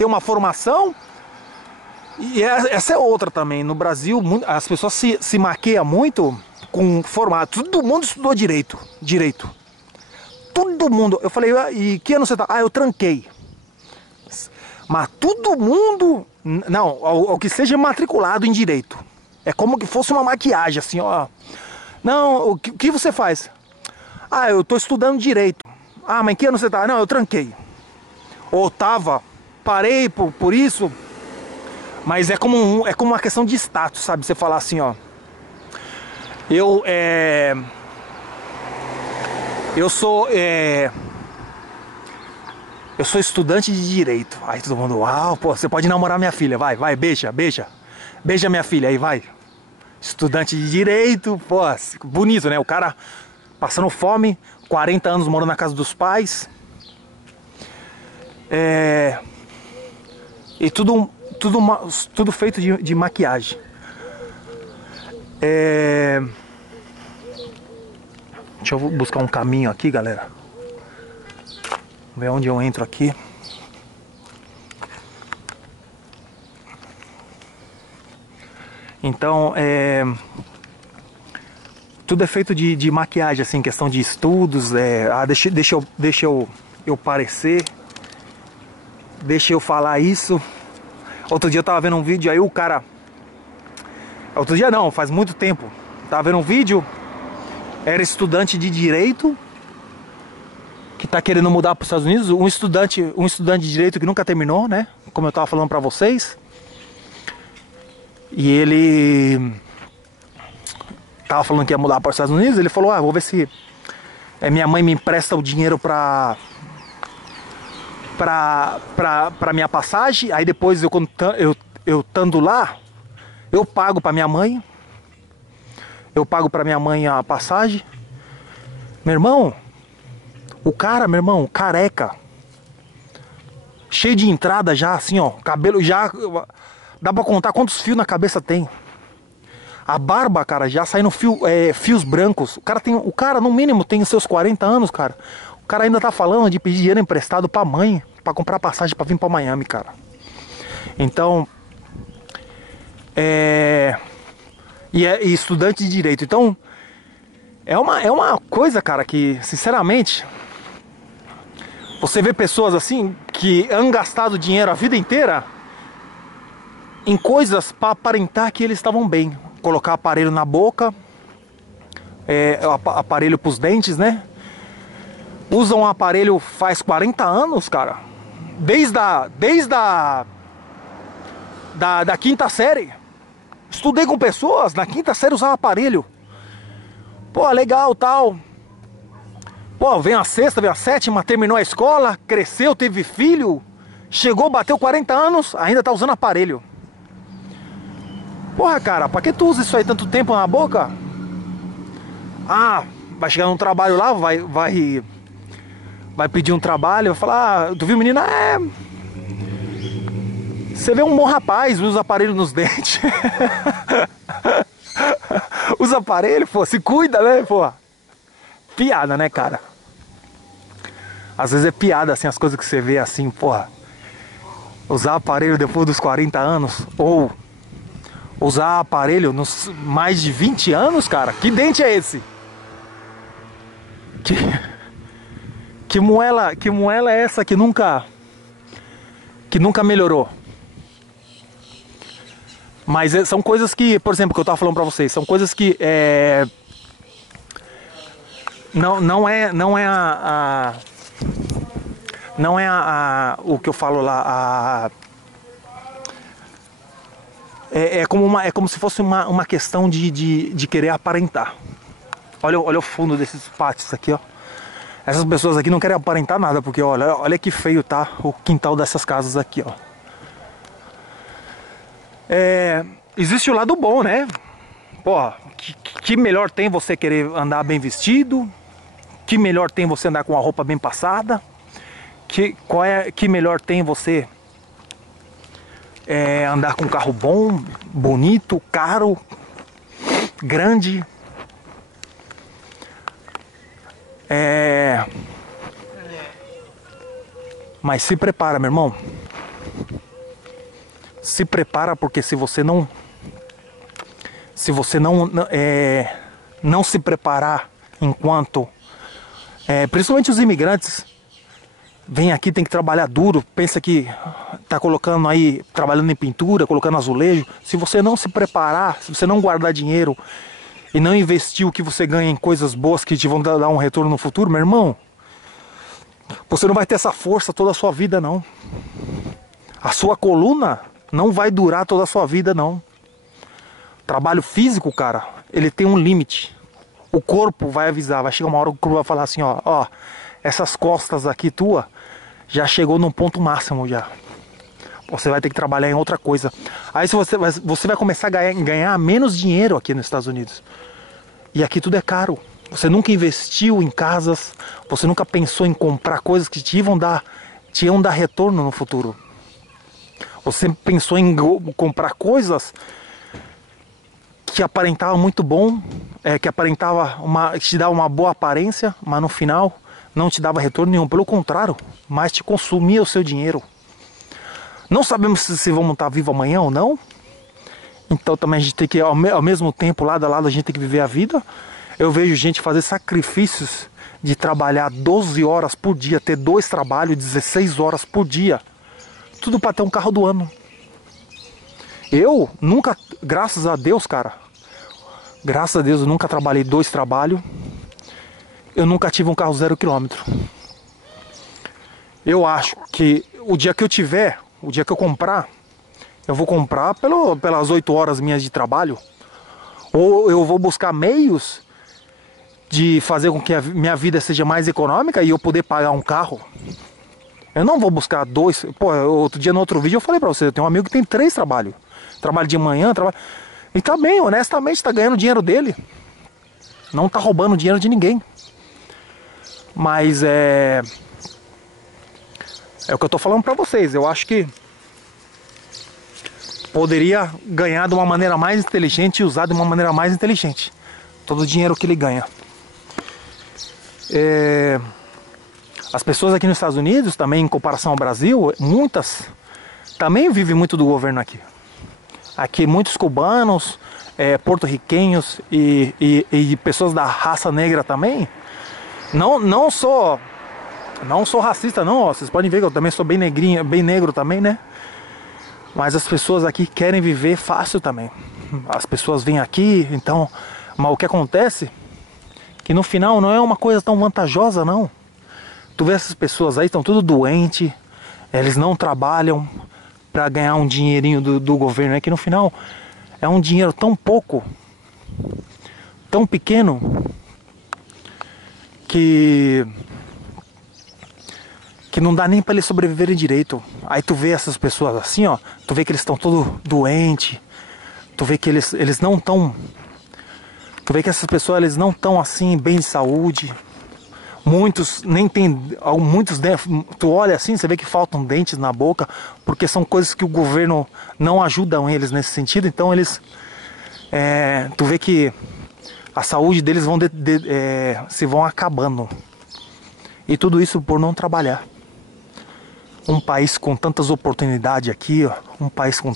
ter uma formação. E essa é outra também. No Brasil, as pessoas se maquiam muito com formato. Todo mundo estudou direito. Todo mundo. Eu falei, e que ano você tá? Ah, eu tranquei. Mas todo mundo, não, ao que seja matriculado em direito. É como que fosse uma maquiagem, assim, ó. Não, o que você faz? Ah, eu tô estudando direito. Ah, mas em que ano você tá? Não, eu tranquei. Ou tava, parei por isso. Mas é como uma questão de status, sabe? Você falar assim, ó. Eu sou estudante de direito. Aí todo mundo, uau, pô, você pode namorar minha filha, vai, beija minha filha, aí vai. Estudante de direito, pô, bonito, né? O cara passando fome, 40 anos morando na casa dos pais. E tudo feito de maquiagem. Deixa eu buscar um caminho aqui, galera. Ver onde eu entro aqui. Então, tudo é feito de maquiagem, assim, questão de estudos. Deixa eu parecer. Deixa eu falar isso. Outro dia eu tava vendo um vídeo, aí o cara... Outro dia não, faz muito tempo. Tava vendo um vídeo, era estudante de direito que tá querendo mudar para os Estados Unidos, um estudante de direito que nunca terminou, né? Como eu tava falando para vocês. E ele tava falando que ia mudar para os Estados Unidos. Ele falou: ah, vou ver se minha mãe me empresta o dinheiro pra minha passagem. Aí depois eu estando lá, eu pago pra minha mãe. Eu pago pra minha mãe a passagem. Meu irmão, careca, cheio de entrada já, assim, ó, cabelo já, dá pra contar quantos fios na cabeça tem. A barba, cara, já saindo fios brancos. O cara no mínimo tem os seus 40 anos, cara. O cara ainda tá falando de pedir dinheiro emprestado pra mãe, pra comprar passagem pra vir pra Miami, cara. Então, e estudante de direito. Então, é uma coisa, cara, que, sinceramente, você vê pessoas assim que han gastado dinheiro a vida inteira em coisas para aparentar que eles estavam bem. Colocar aparelho na boca, aparelho pros dentes, né? Usam um aparelho faz 40 anos, cara. Desde a quinta série. Estudei com pessoas, na quinta série usava aparelho. Pô, legal, tal. Pô, vem a sexta, vem a sétima, terminou a escola, cresceu, teve filho, chegou, bateu 40 anos, ainda tá usando aparelho. Porra, cara, pra que tu usa isso aí tanto tempo na boca? Ah, vai chegar num trabalho lá, vai pedir um trabalho, vai falar: ah, tu viu, menina? Você vê um bom rapaz, usa aparelho nos dentes. Usa aparelho, pô, se cuida, né, pô? Piada, né, cara? Às vezes é piada, assim, as coisas que você vê assim, porra. Usar aparelho depois dos 40 anos, ou usar aparelho nos mais de 20 anos, cara. Que dente é esse? Que moela é essa que nunca melhorou? Mas são coisas que, por exemplo, que eu tava falando pra vocês, são coisas que não é o que eu falo lá, é como se fosse uma questão de querer aparentar. Olha o fundo desses pátios aqui, ó. Essas pessoas aqui não querem aparentar nada, porque olha que feio tá o quintal dessas casas aqui, ó. Existe o lado bom, né? Porra, que melhor tem você querer andar bem vestido? Que melhor tem você andar com a roupa bem passada? Que melhor tem você andar com um carro bom, bonito, caro, grande? Mas se prepara, meu irmão. se prepara, porque se você não se preparar enquanto, principalmente os imigrantes, vem aqui, tem que trabalhar duro, pensa que tá colocando aí, trabalhando em pintura, colocando azulejo. Se você não se preparar, se você não guardar dinheiro e não investir o que você ganha em coisas boas que te vão dar um retorno no futuro, meu irmão, você não vai ter essa força toda a sua vida, não. A sua coluna não vai durar toda a sua vida, não. Trabalho físico, cara, ele tem um limite. O corpo vai avisar, vai chegar uma hora que o corpo vai falar assim, ó, essas costas aqui tua já chegou num ponto máximo já. Você vai ter que trabalhar em outra coisa. Aí você vai começar a ganhar menos dinheiro aqui nos Estados Unidos. E aqui tudo é caro. Você nunca investiu em casas, você nunca pensou em comprar coisas que te iam dar retorno no futuro. Você pensou em comprar coisas que aparentavam muito bom, que te dava uma boa aparência, mas no final não te dava retorno nenhum. Pelo contrário, mas te consumia o seu dinheiro. Não sabemos se vamos estar vivos amanhã ou não. Então também a gente tem que, ao mesmo tempo, lado a lado, a gente tem que viver a vida. Eu vejo gente fazer sacrifícios de trabalhar 12 horas por dia, ter 2 trabalhos, 16 horas por dia. Tudo para ter um carro do ano. Eu nunca, graças a Deus, cara, graças a Deus eu nunca trabalhei 2 trabalhos. Eu nunca tive um carro 0 km. Eu acho que o dia que eu comprar, eu vou comprar pelas 8 horas minhas de trabalho. Ou eu vou buscar meios de fazer com que a minha vida seja mais econômica e eu poder pagar um carro. Eu não vou buscar 2. Pô, outro dia no outro vídeo eu falei pra você, eu tenho um amigo que tem 3 trabalhos. Trabalho de manhã, e tá bem, honestamente, tá ganhando dinheiro dele. Não tá roubando dinheiro de ninguém. Mas é o que eu tô falando pra vocês. Eu acho que poderia ganhar de uma maneira mais inteligente e usar de uma maneira mais inteligente todo o dinheiro que ele ganha. As pessoas aqui nos Estados Unidos, também em comparação ao Brasil, muitas também vivem muito do governo aqui. Aqui muitos cubanos, porto-riquenhos e pessoas da raça negra também. Não sou racista não, ó. Vocês podem ver que eu também sou bem negrinho, bem negro também, né? Mas as pessoas aqui querem viver fácil também. As pessoas vêm aqui, então, mas o que acontece que no final não é uma coisa tão vantajosa não. Tu vê essas pessoas aí, estão tudo doentes, eles não trabalham para ganhar um dinheirinho do governo, é que no final é um dinheiro tão pouco, tão pequeno, que não dá nem para eles sobreviverem direito. Aí tu vê essas pessoas assim, ó, tu vê que eles estão todos doentes, tu vê que eles não estão, tu vê que essas pessoas eles não estão assim bem de saúde. Muitos nem tem, muitos, tu olha assim, você vê que faltam dentes na boca, porque são coisas que o governo não ajudam eles nesse sentido. Então eles, tu vê que a saúde deles se vão acabando. E tudo isso por não trabalhar. Um país com tantas oportunidades aqui, ó, um país com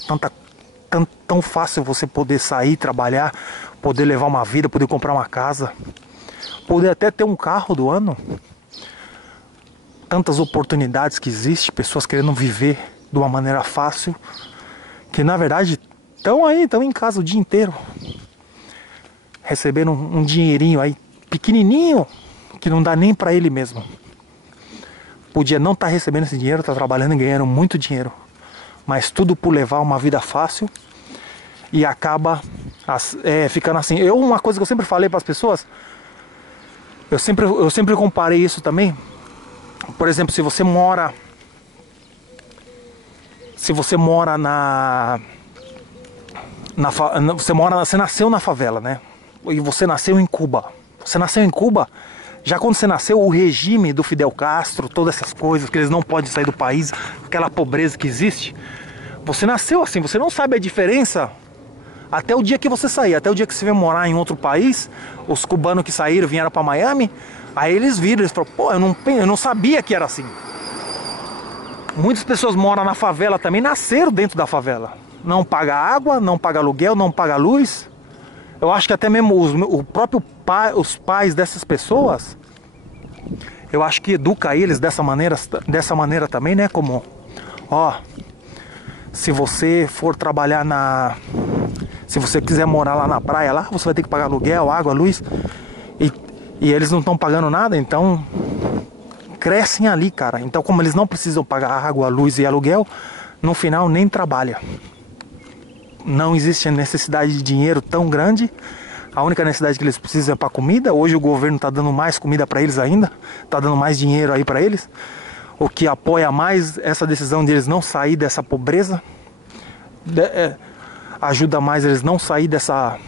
tão fácil você poder sair, trabalhar, poder levar uma vida, poder comprar uma casa, poder até ter um carro do ano. Tantas oportunidades que existem, pessoas querendo viver de uma maneira fácil, que na verdade estão em casa o dia inteiro, recebendo um dinheirinho aí pequenininho, que não dá nem para ele mesmo. Podia não estar recebendo esse dinheiro, tá trabalhando e ganhando muito dinheiro, mas tudo por levar uma vida fácil e acaba ficando assim. Uma coisa que eu sempre falei para as pessoas, eu sempre comparei isso também. Por exemplo, você nasceu na favela, né? E você nasceu em Cuba. Você nasceu em Cuba. Já quando você nasceu, o regime do Fidel Castro, todas essas coisas, que eles não podem sair do país, aquela pobreza que existe, você nasceu assim, você não sabe a diferença até o dia que você sair, até o dia que você veio morar em outro país. Os cubanos que saíram, vieram para Miami, aí eles viram, eles falaram, pô, eu não sabia que era assim. Muitas pessoas moram na favela também, nasceram dentro da favela. Não paga água, não paga aluguel, não paga luz. Eu acho que até mesmo os pais dessas pessoas, eu acho que educa eles dessa maneira também, né? Como, ó, se você for trabalhar se você quiser morar lá na praia, lá você vai ter que pagar aluguel, água, luz. E eles não estão pagando nada, então crescem ali, cara. Então, como eles não precisam pagar água, luz e aluguel, no final nem trabalha. Não existe necessidade de dinheiro tão grande. A única necessidade que eles precisam é para comida. Hoje o governo está dando mais comida para eles ainda, está dando mais dinheiro aí para eles, o que apoia mais essa decisão deles não sair dessa pobreza, ajuda mais eles não sair dessa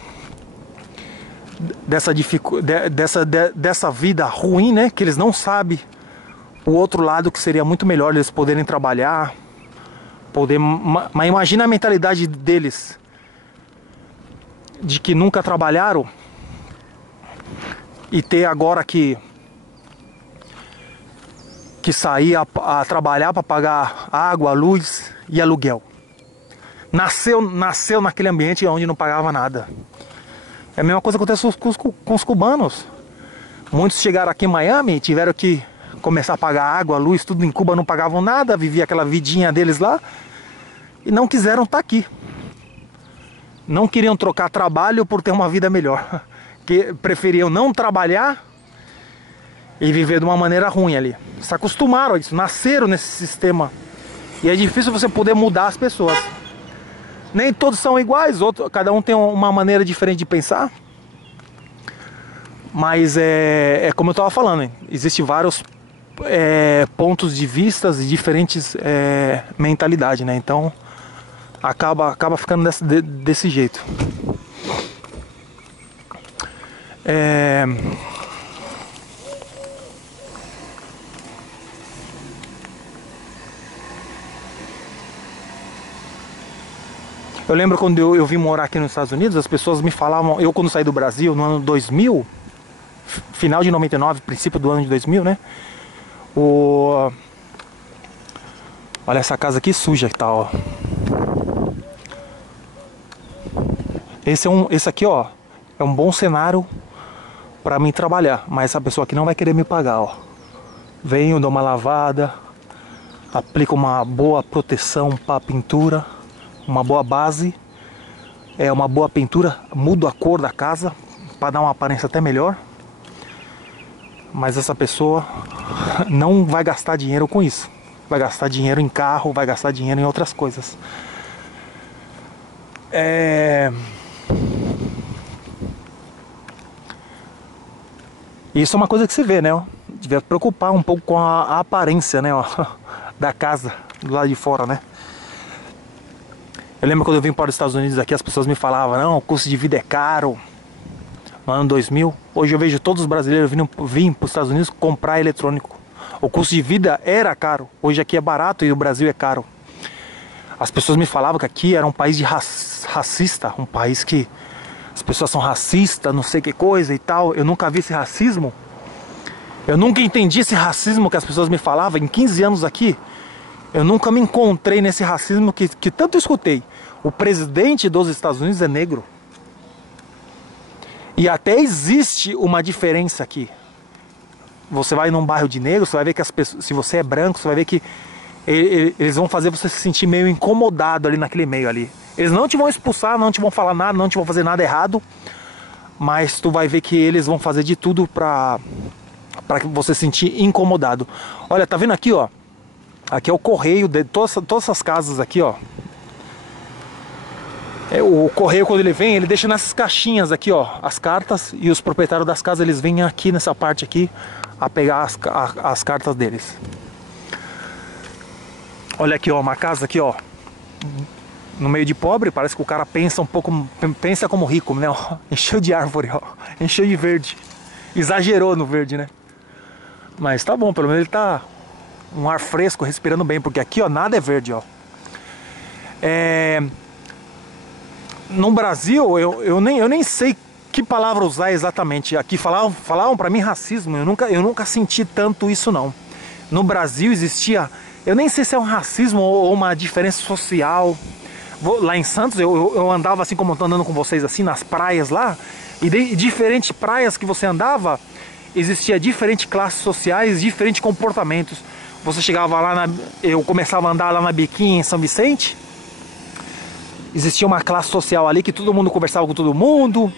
vida ruim, né? Que eles não sabem o outro lado, que seria muito melhor eles poderem trabalhar, mas imagina a mentalidade deles, de que nunca trabalharam e ter agora que sair a trabalhar para pagar água, luz e aluguel. Nasceu naquele ambiente onde não pagava nada. É a mesma coisa que acontece com os cubanos. Muitos chegaram aqui em Miami e tiveram que começar a pagar água, luz, tudo em Cuba, não pagavam nada, vivia aquela vidinha deles lá e não quiseram estar aqui. Não queriam trocar trabalho por ter uma vida melhor. Que preferiam não trabalhar e viver de uma maneira ruim ali. Se acostumaram a isso, nasceram nesse sistema. E é difícil você poder mudar as pessoas. Nem todos são iguais, cada um tem uma maneira diferente de pensar. Mas é como eu estava falando, hein? Existem vários pontos de vista e diferentes mentalidades, né? Então acaba ficando desse jeito. Eu lembro quando eu vim morar aqui nos Estados Unidos, as pessoas me falavam, eu quando saí do Brasil no ano 2000, final de 99, princípio do ano de 2000, né? Olha essa casa aqui suja que tá, ó. Esse aqui, ó, é um bom cenário pra mim trabalhar, mas essa pessoa aqui não vai querer me pagar, ó. Venho, dou uma lavada, aplico uma boa proteção pra pintura, uma boa base, uma boa pintura, mudo a cor da casa para dar uma aparência até melhor. Mas essa pessoa não vai gastar dinheiro com isso. Vai gastar dinheiro em carro, vai gastar dinheiro em outras coisas. Isso é uma coisa que se vê, né? Devia preocupar um pouco com a aparência, né? Da casa, do lado de fora, né? Eu lembro quando eu vim para os Estados Unidos aqui, as pessoas me falavam, não, o custo de vida é caro. No ano 2000, hoje eu vejo todos os brasileiros vindo para os Estados Unidos comprar eletrônico. O custo de vida era caro, hoje aqui é barato e o Brasil é caro. As pessoas me falavam que aqui era um país de racista, um país que as pessoas são racistas, não sei que coisa e tal. Eu nunca vi esse racismo. Eu nunca entendi esse racismo que as pessoas me falavam. Em 15 anos aqui, eu nunca me encontrei nesse racismo que tanto escutei. O presidente dos Estados Unidos é negro. E até existe uma diferença aqui. Você vai num bairro de negro, você vai ver que as pessoas, se você é branco, você vai ver que eles vão fazer você se sentir meio incomodado ali naquele meio ali. Eles não te vão expulsar, não te vão falar nada, não te vão fazer nada errado. Mas tu vai ver que eles vão fazer de tudo pra você se sentir incomodado. Olha, tá vendo aqui, ó? Aqui é o correio de todas essas casas aqui, ó. O correio, quando ele vem, ele deixa nessas caixinhas aqui, ó, as cartas. E os proprietários das casas, eles vêm aqui nessa parte aqui a pegar as cartas deles. Olha aqui, ó, uma casa aqui, ó, no meio de pobre. Parece que o cara pensa como rico, né? Ó, encheu de árvore, ó, encheu de verde. Exagerou no verde, né? Mas tá bom, pelo menos ele tá um ar fresco, respirando bem, porque aqui, ó, nada é verde, ó. No Brasil, eu nem sei que palavra usar exatamente. Aqui falavam pra mim racismo. Eu nunca senti tanto isso, não. No Brasil existia Eu nem sei se é um racismo ou uma diferença social. Lá em Santos, eu andava assim como eu tô andando com vocês, assim, nas praias lá. E de diferentes praias que você andava, existia diferentes classes sociais, diferentes comportamentos. Você chegava lá, eu começava a andar lá na Biquinha, em São Vicente. Existia uma classe social ali que todo mundo conversava com todo mundo.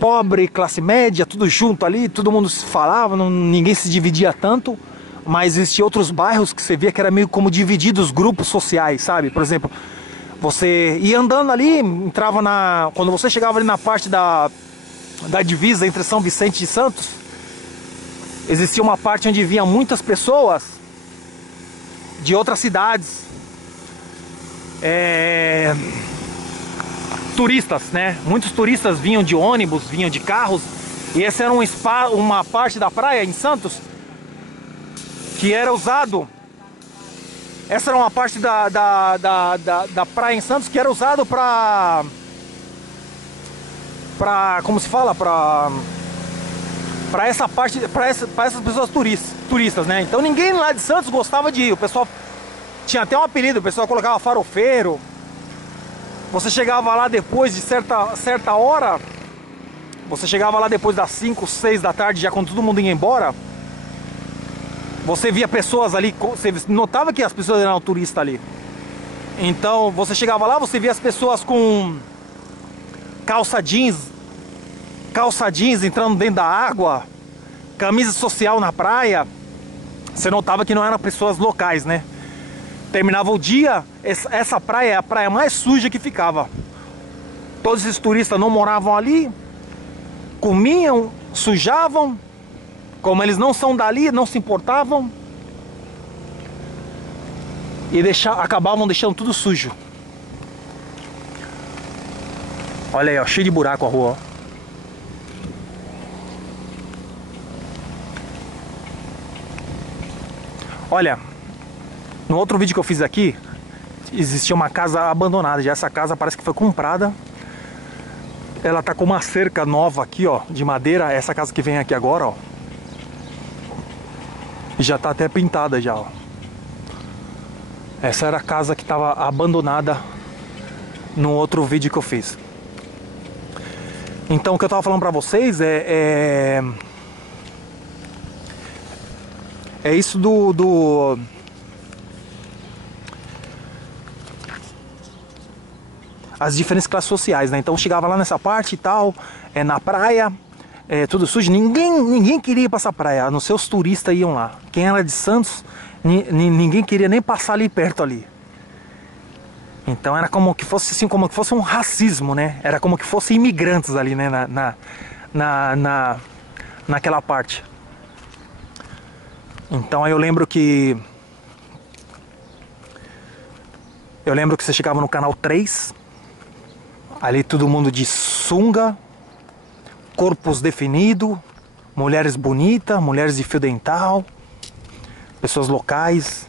Pobre, classe média, tudo junto ali, todo mundo se falava, ninguém se dividia tanto. Mas existia outros bairros que você via que era meio como divididos grupos sociais, sabe? Por exemplo, você ia andando ali, entrava na... Quando você chegava ali na parte da divisa entre São Vicente e Santos, existia uma parte onde vinham muitas pessoas de outras cidades. Turistas, né? Muitos turistas vinham de ônibus, vinham de carros. E essa era uma parte da praia em Santos que era usado. Essa era uma parte da praia em Santos que era usado para como se fala, para essa parte, para essas pessoas turistas, né? Então ninguém lá de Santos gostava de ir. O pessoal tinha até um apelido, o pessoal colocava farofeiro. Você chegava lá depois de certa hora, você chegava lá depois das 5, 6 da tarde, já quando todo mundo ia embora. Você via pessoas ali, você notava que as pessoas eram turistas ali. Então você chegava lá, você via as pessoas com calça jeans entrando dentro da água, camisa social na praia. Você notava que não eram pessoas locais, né? Terminava o dia, essa praia é a praia mais suja que ficava. Todos esses turistas não moravam ali, comiam, sujavam. Como eles não são dali, não se importavam. E acabavam deixando tudo sujo. Olha aí, ó, cheio de buraco a rua, ó. Olha, no outro vídeo que eu fiz aqui, existia uma casa abandonada. Já essa casa parece que foi comprada. Ela tá com uma cerca nova aqui, ó, de madeira. Essa casa que vem aqui agora, ó, já tá até pintada já, ó. Essa era a casa que estava abandonada no outro vídeo que eu fiz. Então o que eu tava falando pra vocês é isso as diferentes classes sociais, né? Então eu chegava lá nessa parte e tal, na praia, tudo sujo, ninguém queria ir pra essa praia, a não ser os turistas iam lá. Quem era de Santos, ninguém queria nem passar ali perto ali. Então era como que fosse assim, como que fosse um racismo, né? Era como que fossem imigrantes ali, né? Naquela parte. Então aí eu lembro que você chegava no canal 3, ali todo mundo de sunga, corpos definidos, mulheres bonitas, mulheres de fio dental, pessoas locais,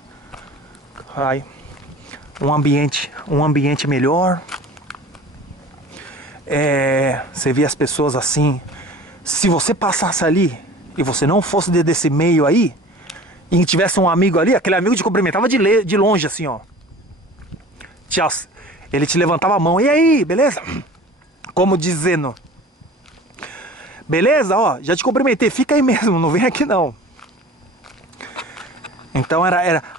um ambiente melhor. Você via as pessoas assim. Se você passasse ali e você não fosse desse meio aí, e tivesse um amigo ali, aquele amigo te cumprimentava de longe assim, ó. Ele te levantava a mão, e aí, beleza? Como dizendo, beleza, ó, já te cumprimentei, fica aí mesmo, não vem aqui não. Então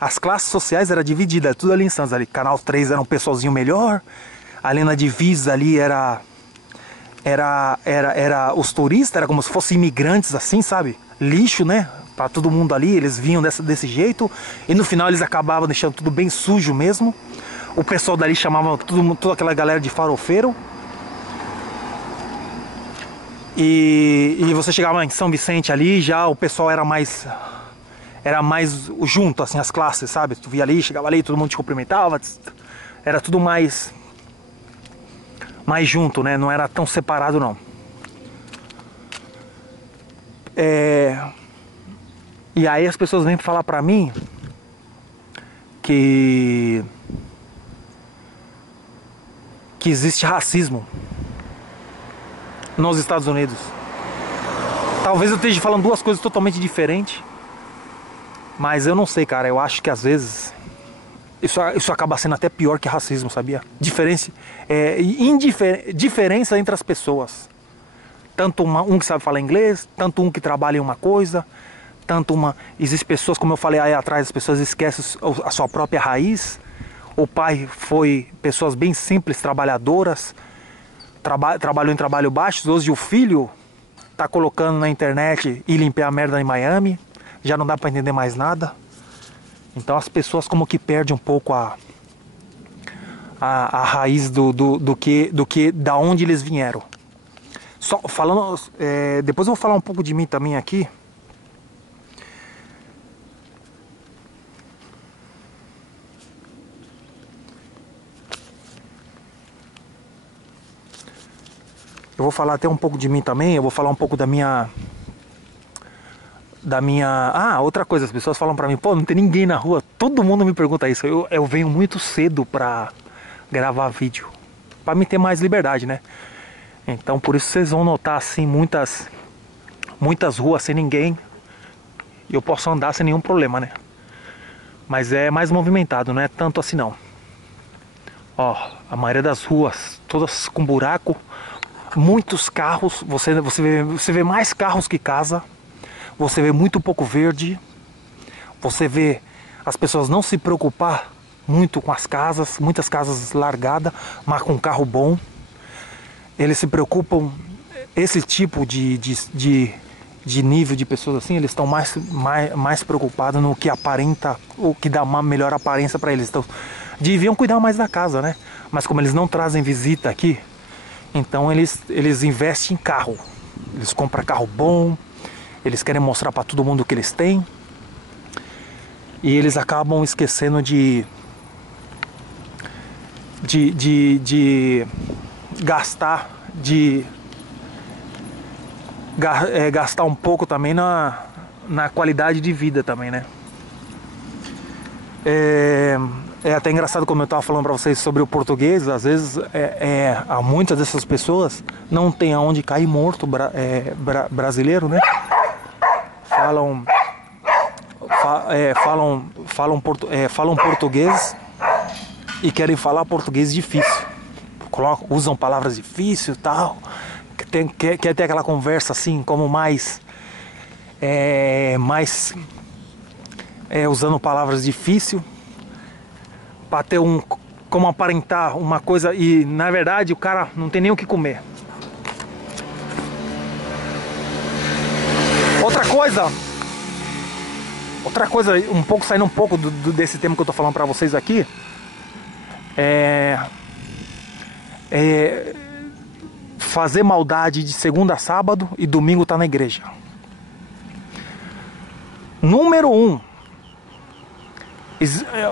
as classes sociais eram divididas, tudo ali em Santos. Ali, canal 3 era um pessoalzinho melhor, ali na divisa ali era os turistas, era como se fossem imigrantes assim, sabe? Lixo, né? Pra todo mundo ali, eles vinham desse jeito, e no final eles acabavam deixando tudo bem sujo mesmo. O pessoal dali chamava toda aquela galera de farofeiro. E você chegava em São Vicente ali, já o pessoal era mais junto, assim, as classes, sabe? Tu via ali, chegava ali, todo mundo te cumprimentava. Era tudo mais junto, né? Não era tão separado, não. E aí as pessoas vêm falar pra mim que existe racismo nos Estados Unidos. Talvez eu esteja falando duas coisas totalmente diferentes, Mas eu não sei, cara, eu acho que às vezes isso acaba sendo até pior que racismo, sabia? Diferença entre as pessoas. Tanto um que sabe falar inglês, tanto um que trabalha em uma coisa, tanto uma... Existem pessoas, como eu falei aí atrás, as pessoas esquecem a sua própria raiz. O pai foi pessoas bem simples, trabalhadoras, trabalhou em trabalho baixo. Hoje o filho tá colocando na internet e limpar a merda em Miami. Já não dá pra entender mais nada. Então as pessoas como que perdem um pouco a raiz da onde eles vieram. Só falando, depois eu vou falar um pouco de mim também aqui. Eu vou falar até um pouco de mim também. Eu vou falar um pouco da minha... outra coisa, as pessoas falam pra mim, pô, não tem ninguém na rua. Todo mundo me pergunta isso. Eu venho muito cedo pra gravar vídeo, pra me ter mais liberdade, né? Então por isso vocês vão notar assim muitas ruas sem ninguém. E eu posso andar sem nenhum problema, né? Mas é mais movimentado, não é tanto assim não. Ó, a maioria das ruas todas com buraco, muitos carros. Você vê mais carros que casa. Você vê muito pouco verde. Você vê as pessoas não se preocupar muito com as casas. Muitas casas largadas, mas com carro bom. Eles se preocupam. Esse tipo de nível de pessoas assim, eles estão mais preocupados no que aparenta, o que dá uma melhor aparência para eles. Então, deviam cuidar mais da casa, né? Mas como eles não trazem visita aqui, então eles investem em carro. Eles compram carro bom. Eles querem mostrar para todo mundo o que eles têm. E eles acabam esquecendo de gastar, gastar um pouco também na qualidade de vida também, né? É até engraçado, como eu estava falando para vocês sobre o português. Às vezes muitas dessas pessoas não tem aonde cair morto, brasileiro, né? Falam português e querem falar português difícil. Usam palavras difíceis e tal. Quer ter aquela conversa assim, como usando palavras difíceis para ter como aparentar uma coisa, e na verdade o cara não tem nem o que comer. Outra coisa, saindo um pouco desse tema que eu tô falando pra vocês aqui, fazer maldade de segunda a sábado e domingo tá na igreja. Número 1,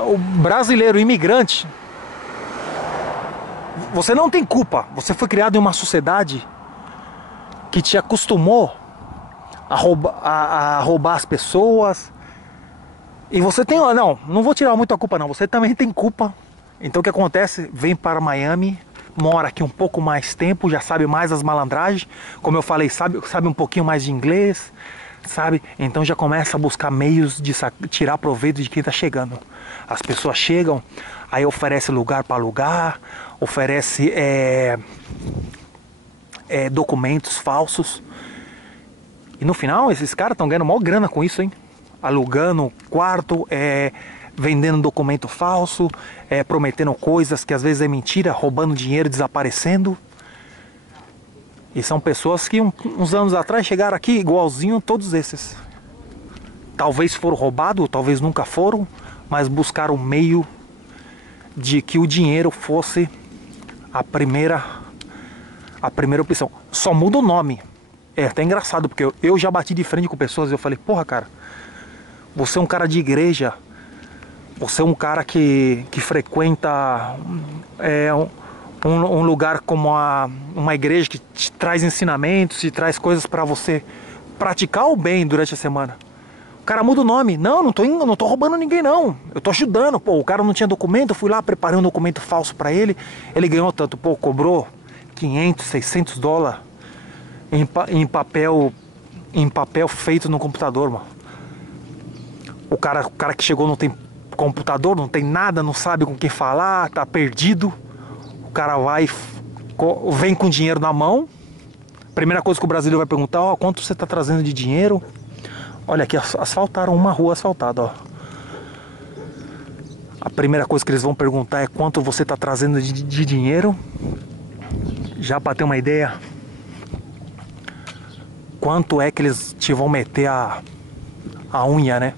o brasileiro imigrante, você não tem culpa. Você foi criado em uma sociedade que te acostumou a roubar as pessoas. E você tem... Não vou tirar muito a culpa não. Você também tem culpa. Então o que acontece? Vem para Miami, mora aqui um pouco mais tempo, já sabe mais as malandragens. Como eu falei, sabe um pouquinho mais de inglês, sabe? Então já começa a buscar meios de tirar proveito de quem está chegando. As pessoas chegam, aí oferece lugar para alugar, oferece documentos falsos. E no final, esses caras estão ganhando maior grana com isso, hein? Alugando quarto, vendendo documento falso, prometendo coisas que às vezes é mentira, roubando dinheiro, desaparecendo. E são pessoas que uns anos atrás chegaram aqui igualzinho todos esses. Talvez foram roubados, talvez nunca foram, mas buscaram um meio de que o dinheiro fosse a primeira opção. Só muda o nome. É até engraçado, porque eu já bati de frente com pessoas e eu falei, porra, cara, você é um cara de igreja, você é um cara que frequenta um lugar como uma igreja que te traz ensinamentos, te traz coisas para você praticar o bem durante a semana. O cara muda o nome. Não tô roubando ninguém não, eu tô ajudando. Pô, o cara não tinha documento, eu fui lá, preparei um documento falso para ele, ele ganhou tanto, pô, cobrou 500, 600 dólares em papel feito no computador, mano. O cara que chegou não tem computador, não tem nada, não sabe com quem falar, tá perdido. O cara vem com dinheiro na mão. Primeira coisa que o brasileiro vai perguntar: ó, quanto você tá trazendo de dinheiro? Olha aqui, asfaltaram uma rua asfaltada, ó. A primeira coisa que eles vão perguntar é quanto você tá trazendo de dinheiro. Já para ter uma ideia, quanto é que eles te vão meter a unha, né?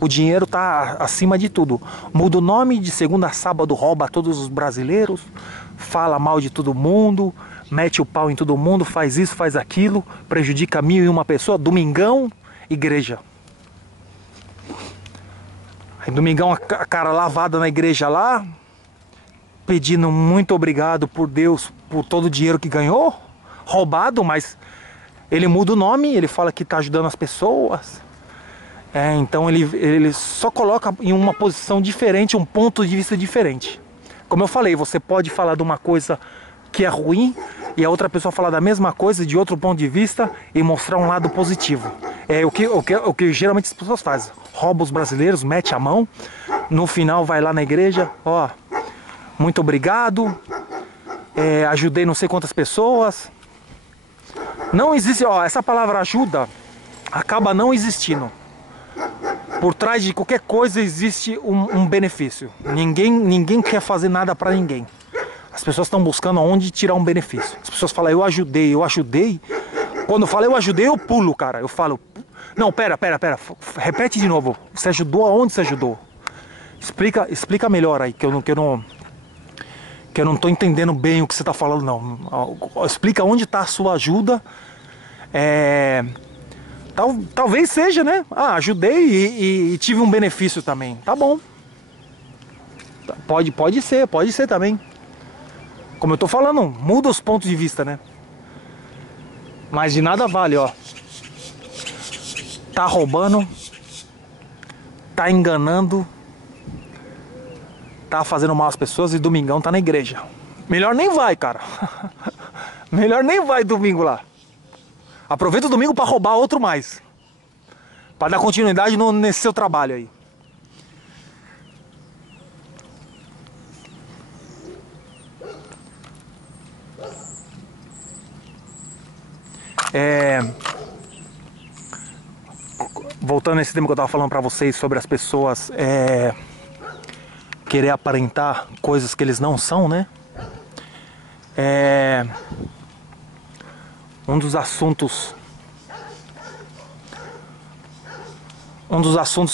O dinheiro tá acima de tudo. Muda o nome, de segunda a sábado rouba todos os brasileiros, fala mal de todo mundo, mete o pau em todo mundo, faz isso, faz aquilo, prejudica 1001 pessoa. Domingão, igreja. Aí, domingão, a cara lavada na igreja lá, pedindo muito obrigado por Deus por todo o dinheiro que ganhou, roubado, mas ele muda o nome, ele fala que está ajudando as pessoas. Então ele só coloca em uma posição diferente, um ponto de vista diferente. Como eu falei, você pode falar de uma coisa que é ruim e a outra pessoa falar da mesma coisa de outro ponto de vista e mostrar um lado positivo. É o que geralmente as pessoas fazem. Rouba os brasileiros, mete a mão, no final vai lá na igreja, ó, muito obrigado, ajudei não sei quantas pessoas. Não existe, ó, essa palavra ajuda acaba não existindo. Por trás de qualquer coisa existe um benefício. Ninguém quer fazer nada pra ninguém. As pessoas estão buscando aonde tirar um benefício. As pessoas falam, eu ajudei. Quando eu falo eu ajudei, eu pulo, cara. Eu falo, não, pera. Repete de novo. Você ajudou aonde você ajudou? Explica melhor aí, que eu não tô entendendo bem o que você tá falando, não. Explica onde tá a sua ajuda. Talvez seja, né? Ajudei e tive um benefício também. Tá bom. Pode ser também. Como eu tô falando, muda os pontos de vista, né? Mas de nada vale, ó. Tá roubando, tá enganando, tá fazendo mal às pessoas e domingão tá na igreja. Melhor nem vai, cara. Melhor nem vai domingo lá. Aproveita o domingo para roubar outro mais. Para dar continuidade nesse seu trabalho aí. Voltando nesse tema que eu tava falando para vocês sobre as pessoas querer aparentar coisas que eles não são, né? Um dos assuntos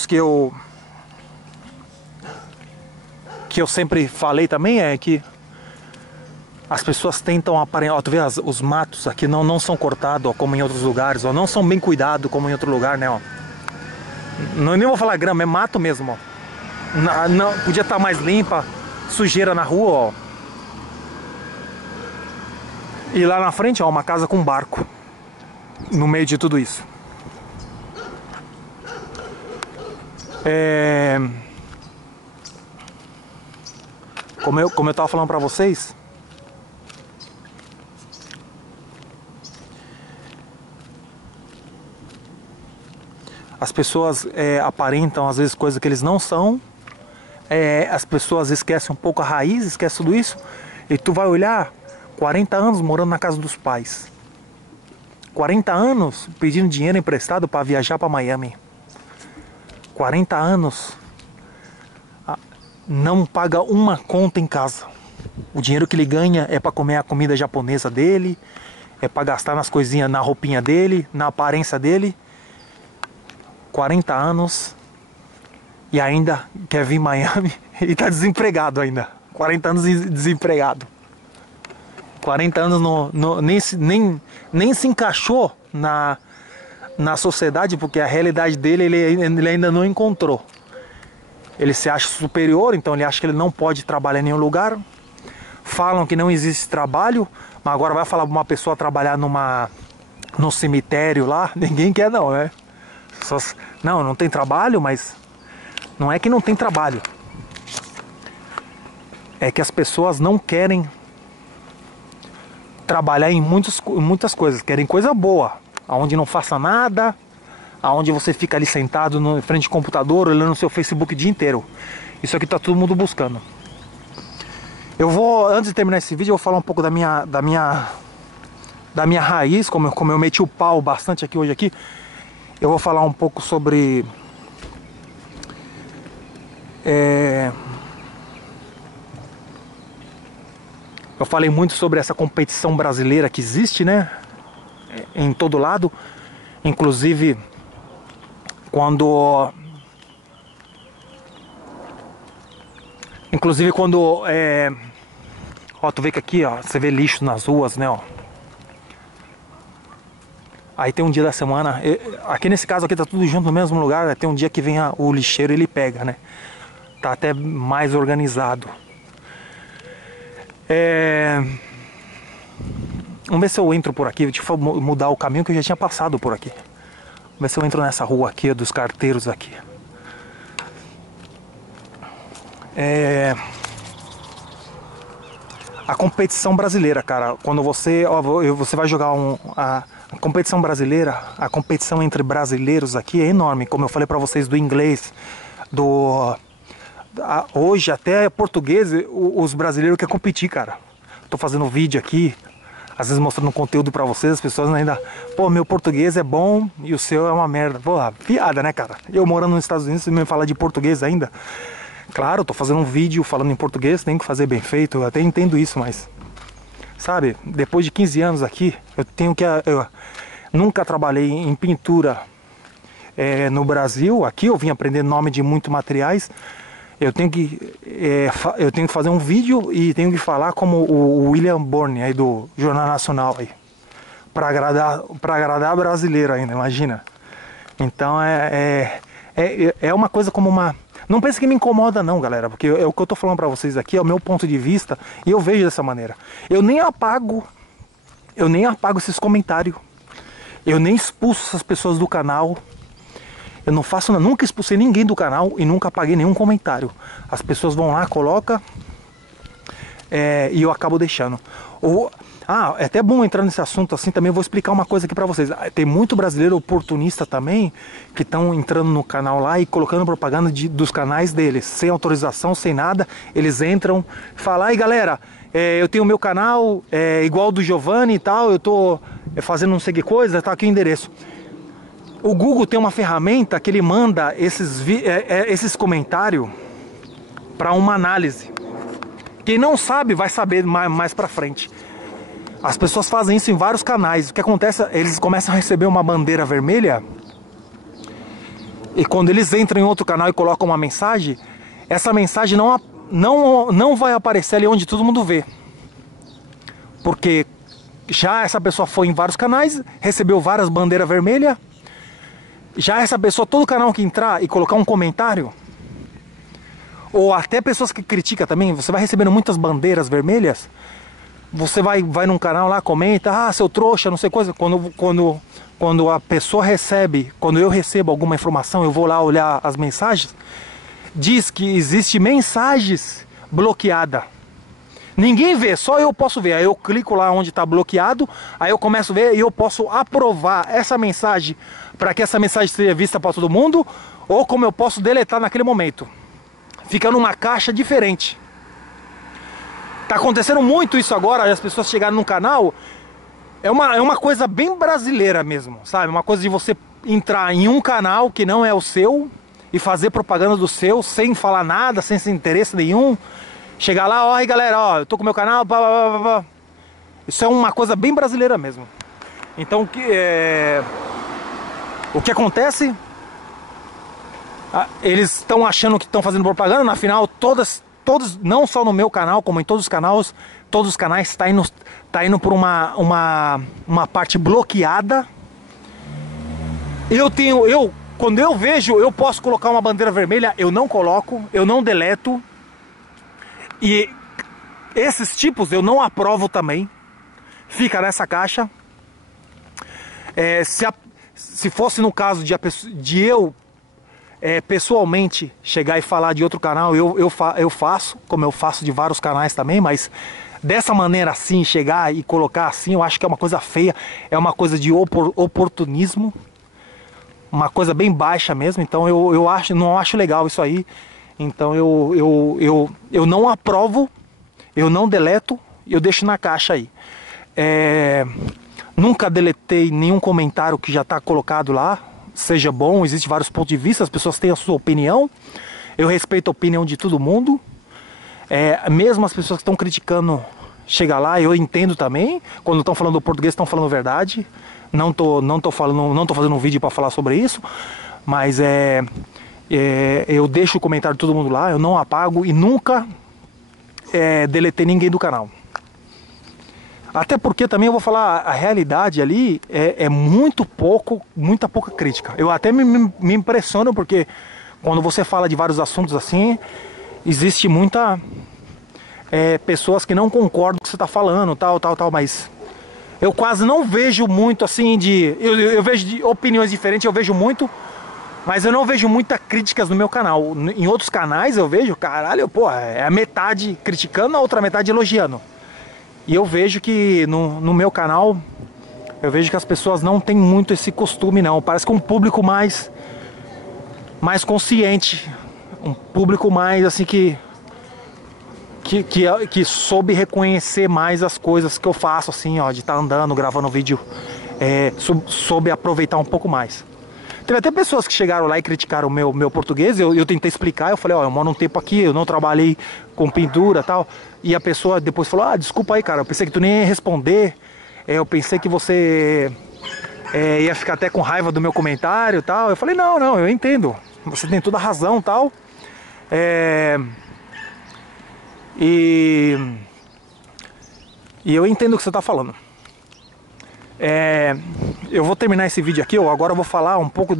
que eu sempre falei também é que as pessoas tentam aparentar. Ó, tu vê os matos aqui não são cortados, ó, como em outros lugares, ó, não são bem cuidados como em outro lugar, né? Ó. Não, nem vou falar grama, é mato mesmo, ó. Não, podia estar mais limpa, sujeira na rua, ó. E lá na frente, ó, uma casa com barco no meio de tudo isso. Como eu tava falando pra vocês, as pessoas aparentam às vezes coisas que eles não são. As pessoas esquecem um pouco a raiz, esquecem tudo isso. E tu vai olhar, 40 anos morando na casa dos pais, 40 anos pedindo dinheiro emprestado para viajar para Miami, 40 anos não paga uma conta em casa. O dinheiro que ele ganha é para comer a comida japonesa dele, é para gastar nas coisinhas, na roupinha dele, na aparência dele. 40 anos e ainda quer vir em Miami e tá desempregado ainda. 40 anos desempregado. 40 anos nem se encaixou na sociedade, porque a realidade dele ele ainda não encontrou. Ele se acha superior, então ele acha que ele não pode trabalhar em nenhum lugar. Falam que não existe trabalho, mas agora vai falar pra uma pessoa trabalhar no cemitério lá, ninguém quer não, né? Não tem trabalho, mas não é que não tem trabalho. É que as pessoas não querem trabalhar em muitas coisas, querem coisa boa. aonde não faça nada, aonde você fica ali sentado na frente do computador, olhando o seu Facebook o dia inteiro. Isso aqui tá todo mundo buscando. Eu vou, antes de terminar esse vídeo, eu vou falar um pouco da minha raiz, como eu meti o pau bastante aqui hoje aqui. Eu vou falar um pouco sobre eu falei muito sobre essa competição brasileira que existe, né? Em todo lado. Inclusive quando ó, tu vê que aqui, ó, você vê lixo nas ruas, né, ó. Aí tem um dia da semana, aqui nesse caso aqui tá tudo junto no mesmo lugar, né? Tem um dia que vem o lixeiro e ele pega, né? Tá até mais organizado. Vamos ver se eu entro por aqui. Deixa eu mudar o caminho que eu já tinha passado por aqui. Vamos ver se eu entro nessa rua aqui, dos carteiros aqui. A competição brasileira, cara. Quando você vai jogar a competição brasileira, a competição entre brasileiros aqui é enorme. Como eu falei pra vocês do inglês, hoje até português, os brasileiros querem competir, cara. Tô fazendo vídeo aqui, às vezes mostrando conteúdo pra vocês, as pessoas ainda, pô, meu português é bom e o seu é uma merda. Pô, piada, né, cara? Eu morando nos Estados Unidos, você me fala de português ainda. Claro, tô fazendo um vídeo falando em português, tenho que fazer bem feito, eu até entendo isso, mas... Sabe, depois de 15 anos aqui, eu nunca trabalhei em pintura no Brasil. Aqui eu vim aprender nome de muitos materiais. Eu tenho que fazer um vídeo e tenho que falar como o William Bourne aí do Jornal Nacional aí, para agradar brasileiro ainda, imagina. Então é uma coisa como uma... Não pense que me incomoda não, galera, porque o que eu tô falando pra vocês aqui é o meu ponto de vista e eu vejo dessa maneira. Eu nem apago esses comentários. Eu nem expulso essas pessoas do canal. Eu não faço nada, nunca expulsei ninguém do canal e nunca apaguei nenhum comentário. As pessoas vão lá, colocam e eu acabo deixando. É até bom entrar nesse assunto assim também. Eu vou explicar uma coisa aqui pra vocês. Tem muito brasileiro oportunista também que estão entrando no canal lá e colocando propaganda dos canais deles, sem autorização, sem nada. Eles entram, falam: aí galera, eu tenho meu canal igual do Giovanni e tal, eu tô fazendo não sei que coisa, tá aqui o endereço. O Google tem uma ferramenta que ele manda esses comentários para uma análise. Quem não sabe vai saber mais pra frente. As pessoas fazem isso em vários canais. O que acontece, eles começam a receber uma bandeira vermelha. E quando eles entram em outro canal e colocam uma mensagem, essa mensagem não vai aparecer ali onde todo mundo vê. Porque já essa pessoa foi em vários canais, recebeu várias bandeiras vermelhas. Já essa pessoa, todo canal que entrar e colocar um comentário, ou até pessoas que criticam também, você vai recebendo muitas bandeiras vermelhas. Você vai num canal lá, comenta, seu trouxa, não sei coisa. Quando a pessoa recebe, quando eu recebo alguma informação, eu vou lá olhar as mensagens, diz que existe mensagens bloqueadas. Ninguém vê, só eu posso ver. Aí eu clico lá onde está bloqueado, aí eu começo a ver e eu posso aprovar essa mensagem para que essa mensagem seja vista para todo mundo, ou como eu posso deletar naquele momento. Fica numa caixa diferente. Tá acontecendo muito isso agora, as pessoas chegaram no canal. É uma coisa bem brasileira mesmo, sabe? Uma coisa de você entrar em um canal que não é o seu e fazer propaganda do seu sem falar nada, sem interesse nenhum. Chegar lá, ó, aí galera, ó, eu tô com meu canal, blá, blá, blá, blá. Isso é uma coisa bem brasileira mesmo. Então o que acontece? Eles estão achando que estão fazendo propaganda, na final todos, não só no meu canal, como em todos os canais tá indo por uma parte bloqueada. Quando eu vejo, eu posso colocar uma bandeira vermelha, eu não coloco, eu não deleto. E esses tipos eu não aprovo também. Fica nessa caixa. Se fosse no caso de eu pessoalmente chegar e falar de outro canal, eu faço, como eu faço de vários canais também, mas dessa maneira assim, chegar e colocar assim, eu acho que é uma coisa feia, é uma coisa de oportunismo, uma coisa bem baixa mesmo, então eu não acho legal isso aí, então eu não aprovo, eu não deleto, eu deixo na caixa aí. Nunca deletei nenhum comentário que já está colocado lá, seja bom, existe vários pontos de vista, as pessoas têm a sua opinião, eu respeito a opinião de todo mundo, mesmo as pessoas que estão criticando, chega lá, eu entendo também, quando estão falando do português estão falando verdade, não tô fazendo um vídeo para falar sobre isso, mas eu deixo o comentário de todo mundo lá, eu não apago e nunca deletei ninguém do canal. Até porque também eu vou falar, a realidade ali muita pouca crítica. Eu até me impressiono porque quando você fala de vários assuntos assim, existe muita pessoas que não concordam com o que você está falando, tal, mas eu quase não vejo muito assim eu vejo de opiniões diferentes, eu vejo muito, mas eu não vejo muitas críticas no meu canal. Em outros canais eu vejo, caralho, pô, é a metade criticando, a outra metade elogiando. E eu vejo que no meu canal, eu vejo que as pessoas não têm muito esse costume não. Parece que um público mais consciente, um público mais assim que soube reconhecer mais as coisas que eu faço assim, ó, de estar andando, gravando vídeo, soube aproveitar um pouco mais. Teve até pessoas que chegaram lá e criticaram o meu português, eu tentei explicar, eu falei, ó, eu moro um tempo aqui, eu não trabalhei com pintura e tal, e a pessoa depois falou, desculpa aí, cara, eu pensei que tu nem ia responder, eu pensei que você ia ficar até com raiva do meu comentário e tal, eu falei, não, eu entendo, você tem toda a razão e tal, e eu entendo o que você está falando. Eu vou terminar esse vídeo aqui, agora eu vou falar um pouco,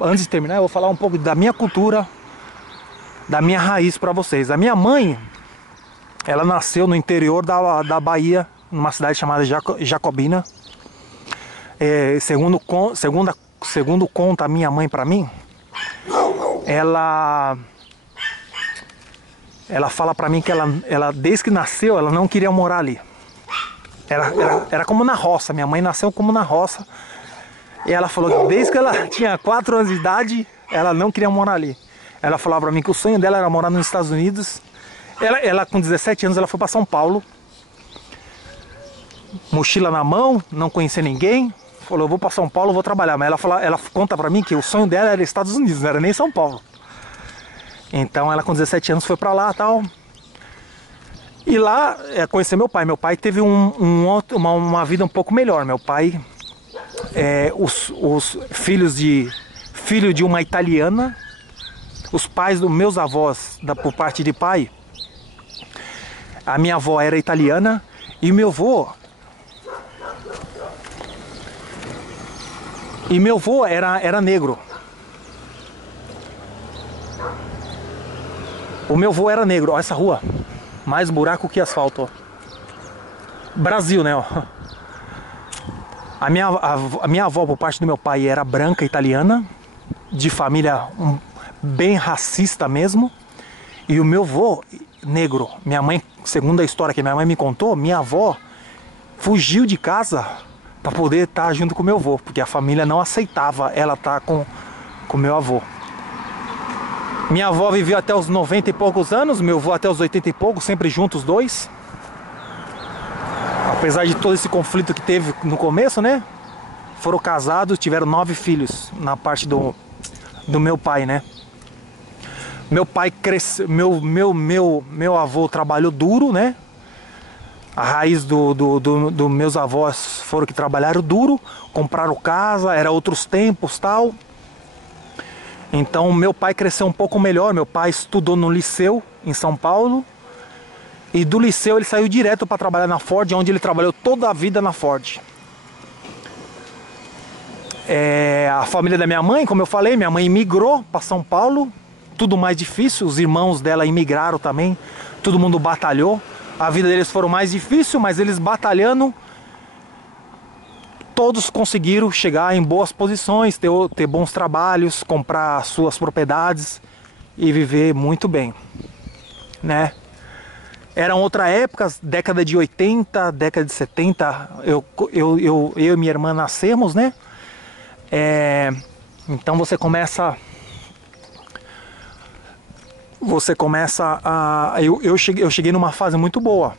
antes de terminar, eu vou falar um pouco da minha cultura, da minha raiz para vocês. A minha mãe, ela nasceu no interior da Bahia, numa cidade chamada Jacobina. Segundo conta a minha mãe para mim, ela fala para mim que ela desde que nasceu, ela não queria morar ali. Era como na roça, minha mãe nasceu como na roça. E ela falou que desde que ela tinha 4 anos de idade, ela não queria morar ali. Ela falava pra mim que o sonho dela era morar nos Estados Unidos. Ela com 17 anos, ela foi pra São Paulo. Mochila na mão, não conhecia ninguém. Falou, eu vou pra São Paulo, vou trabalhar. Mas ela conta pra mim que o sonho dela era Estados Unidos, não era nem São Paulo. Então ela com 17 anos foi pra lá e tal. E lá conheceu meu pai. Meu pai teve uma vida um pouco melhor. Meu pai, os filho de uma italiana, os pais dos meus avós, por parte de pai, a minha avó era italiana e meu avô era negro. O meu avô era negro. Olha essa rua. Mais buraco que asfalto, ó. Brasil, né, ó. A minha avó, por parte do meu pai, era branca italiana, de família bem racista mesmo. E o meu avô, negro. Minha mãe, segundo a história que minha mãe me contou, minha avó fugiu de casa para poder estar junto com meu avô, porque a família não aceitava ela estar com meu avô. Minha avó viveu até os 90 e poucos anos, meu avô até os 80 e poucos, sempre juntos os dois. Apesar de todo esse conflito que teve no começo, né? Foram casados, tiveram 9 filhos na parte do meu pai, né? Meu pai cresceu, meu avô trabalhou duro, né? A raiz dos meus avós foram que trabalharam duro, compraram casa, era outros tempos, tal. Então meu pai cresceu um pouco melhor. Meu pai estudou no liceu em São Paulo. E do liceu ele saiu direto para trabalhar na Ford, onde ele trabalhou toda a vida na Ford. A família da minha mãe, como eu falei, minha mãe imigrou para São Paulo. Tudo mais difícil, os irmãos dela imigraram também. Todo mundo batalhou. A vida deles foram mais difícil, mas eles batalhando, todos conseguiram chegar em boas posições, ter bons trabalhos, comprar suas propriedades e viver muito bem, né? Eram outra época, década de 80, década de 70, eu e minha irmã nascemos, né? Então você começa a... Eu cheguei numa fase muito boa.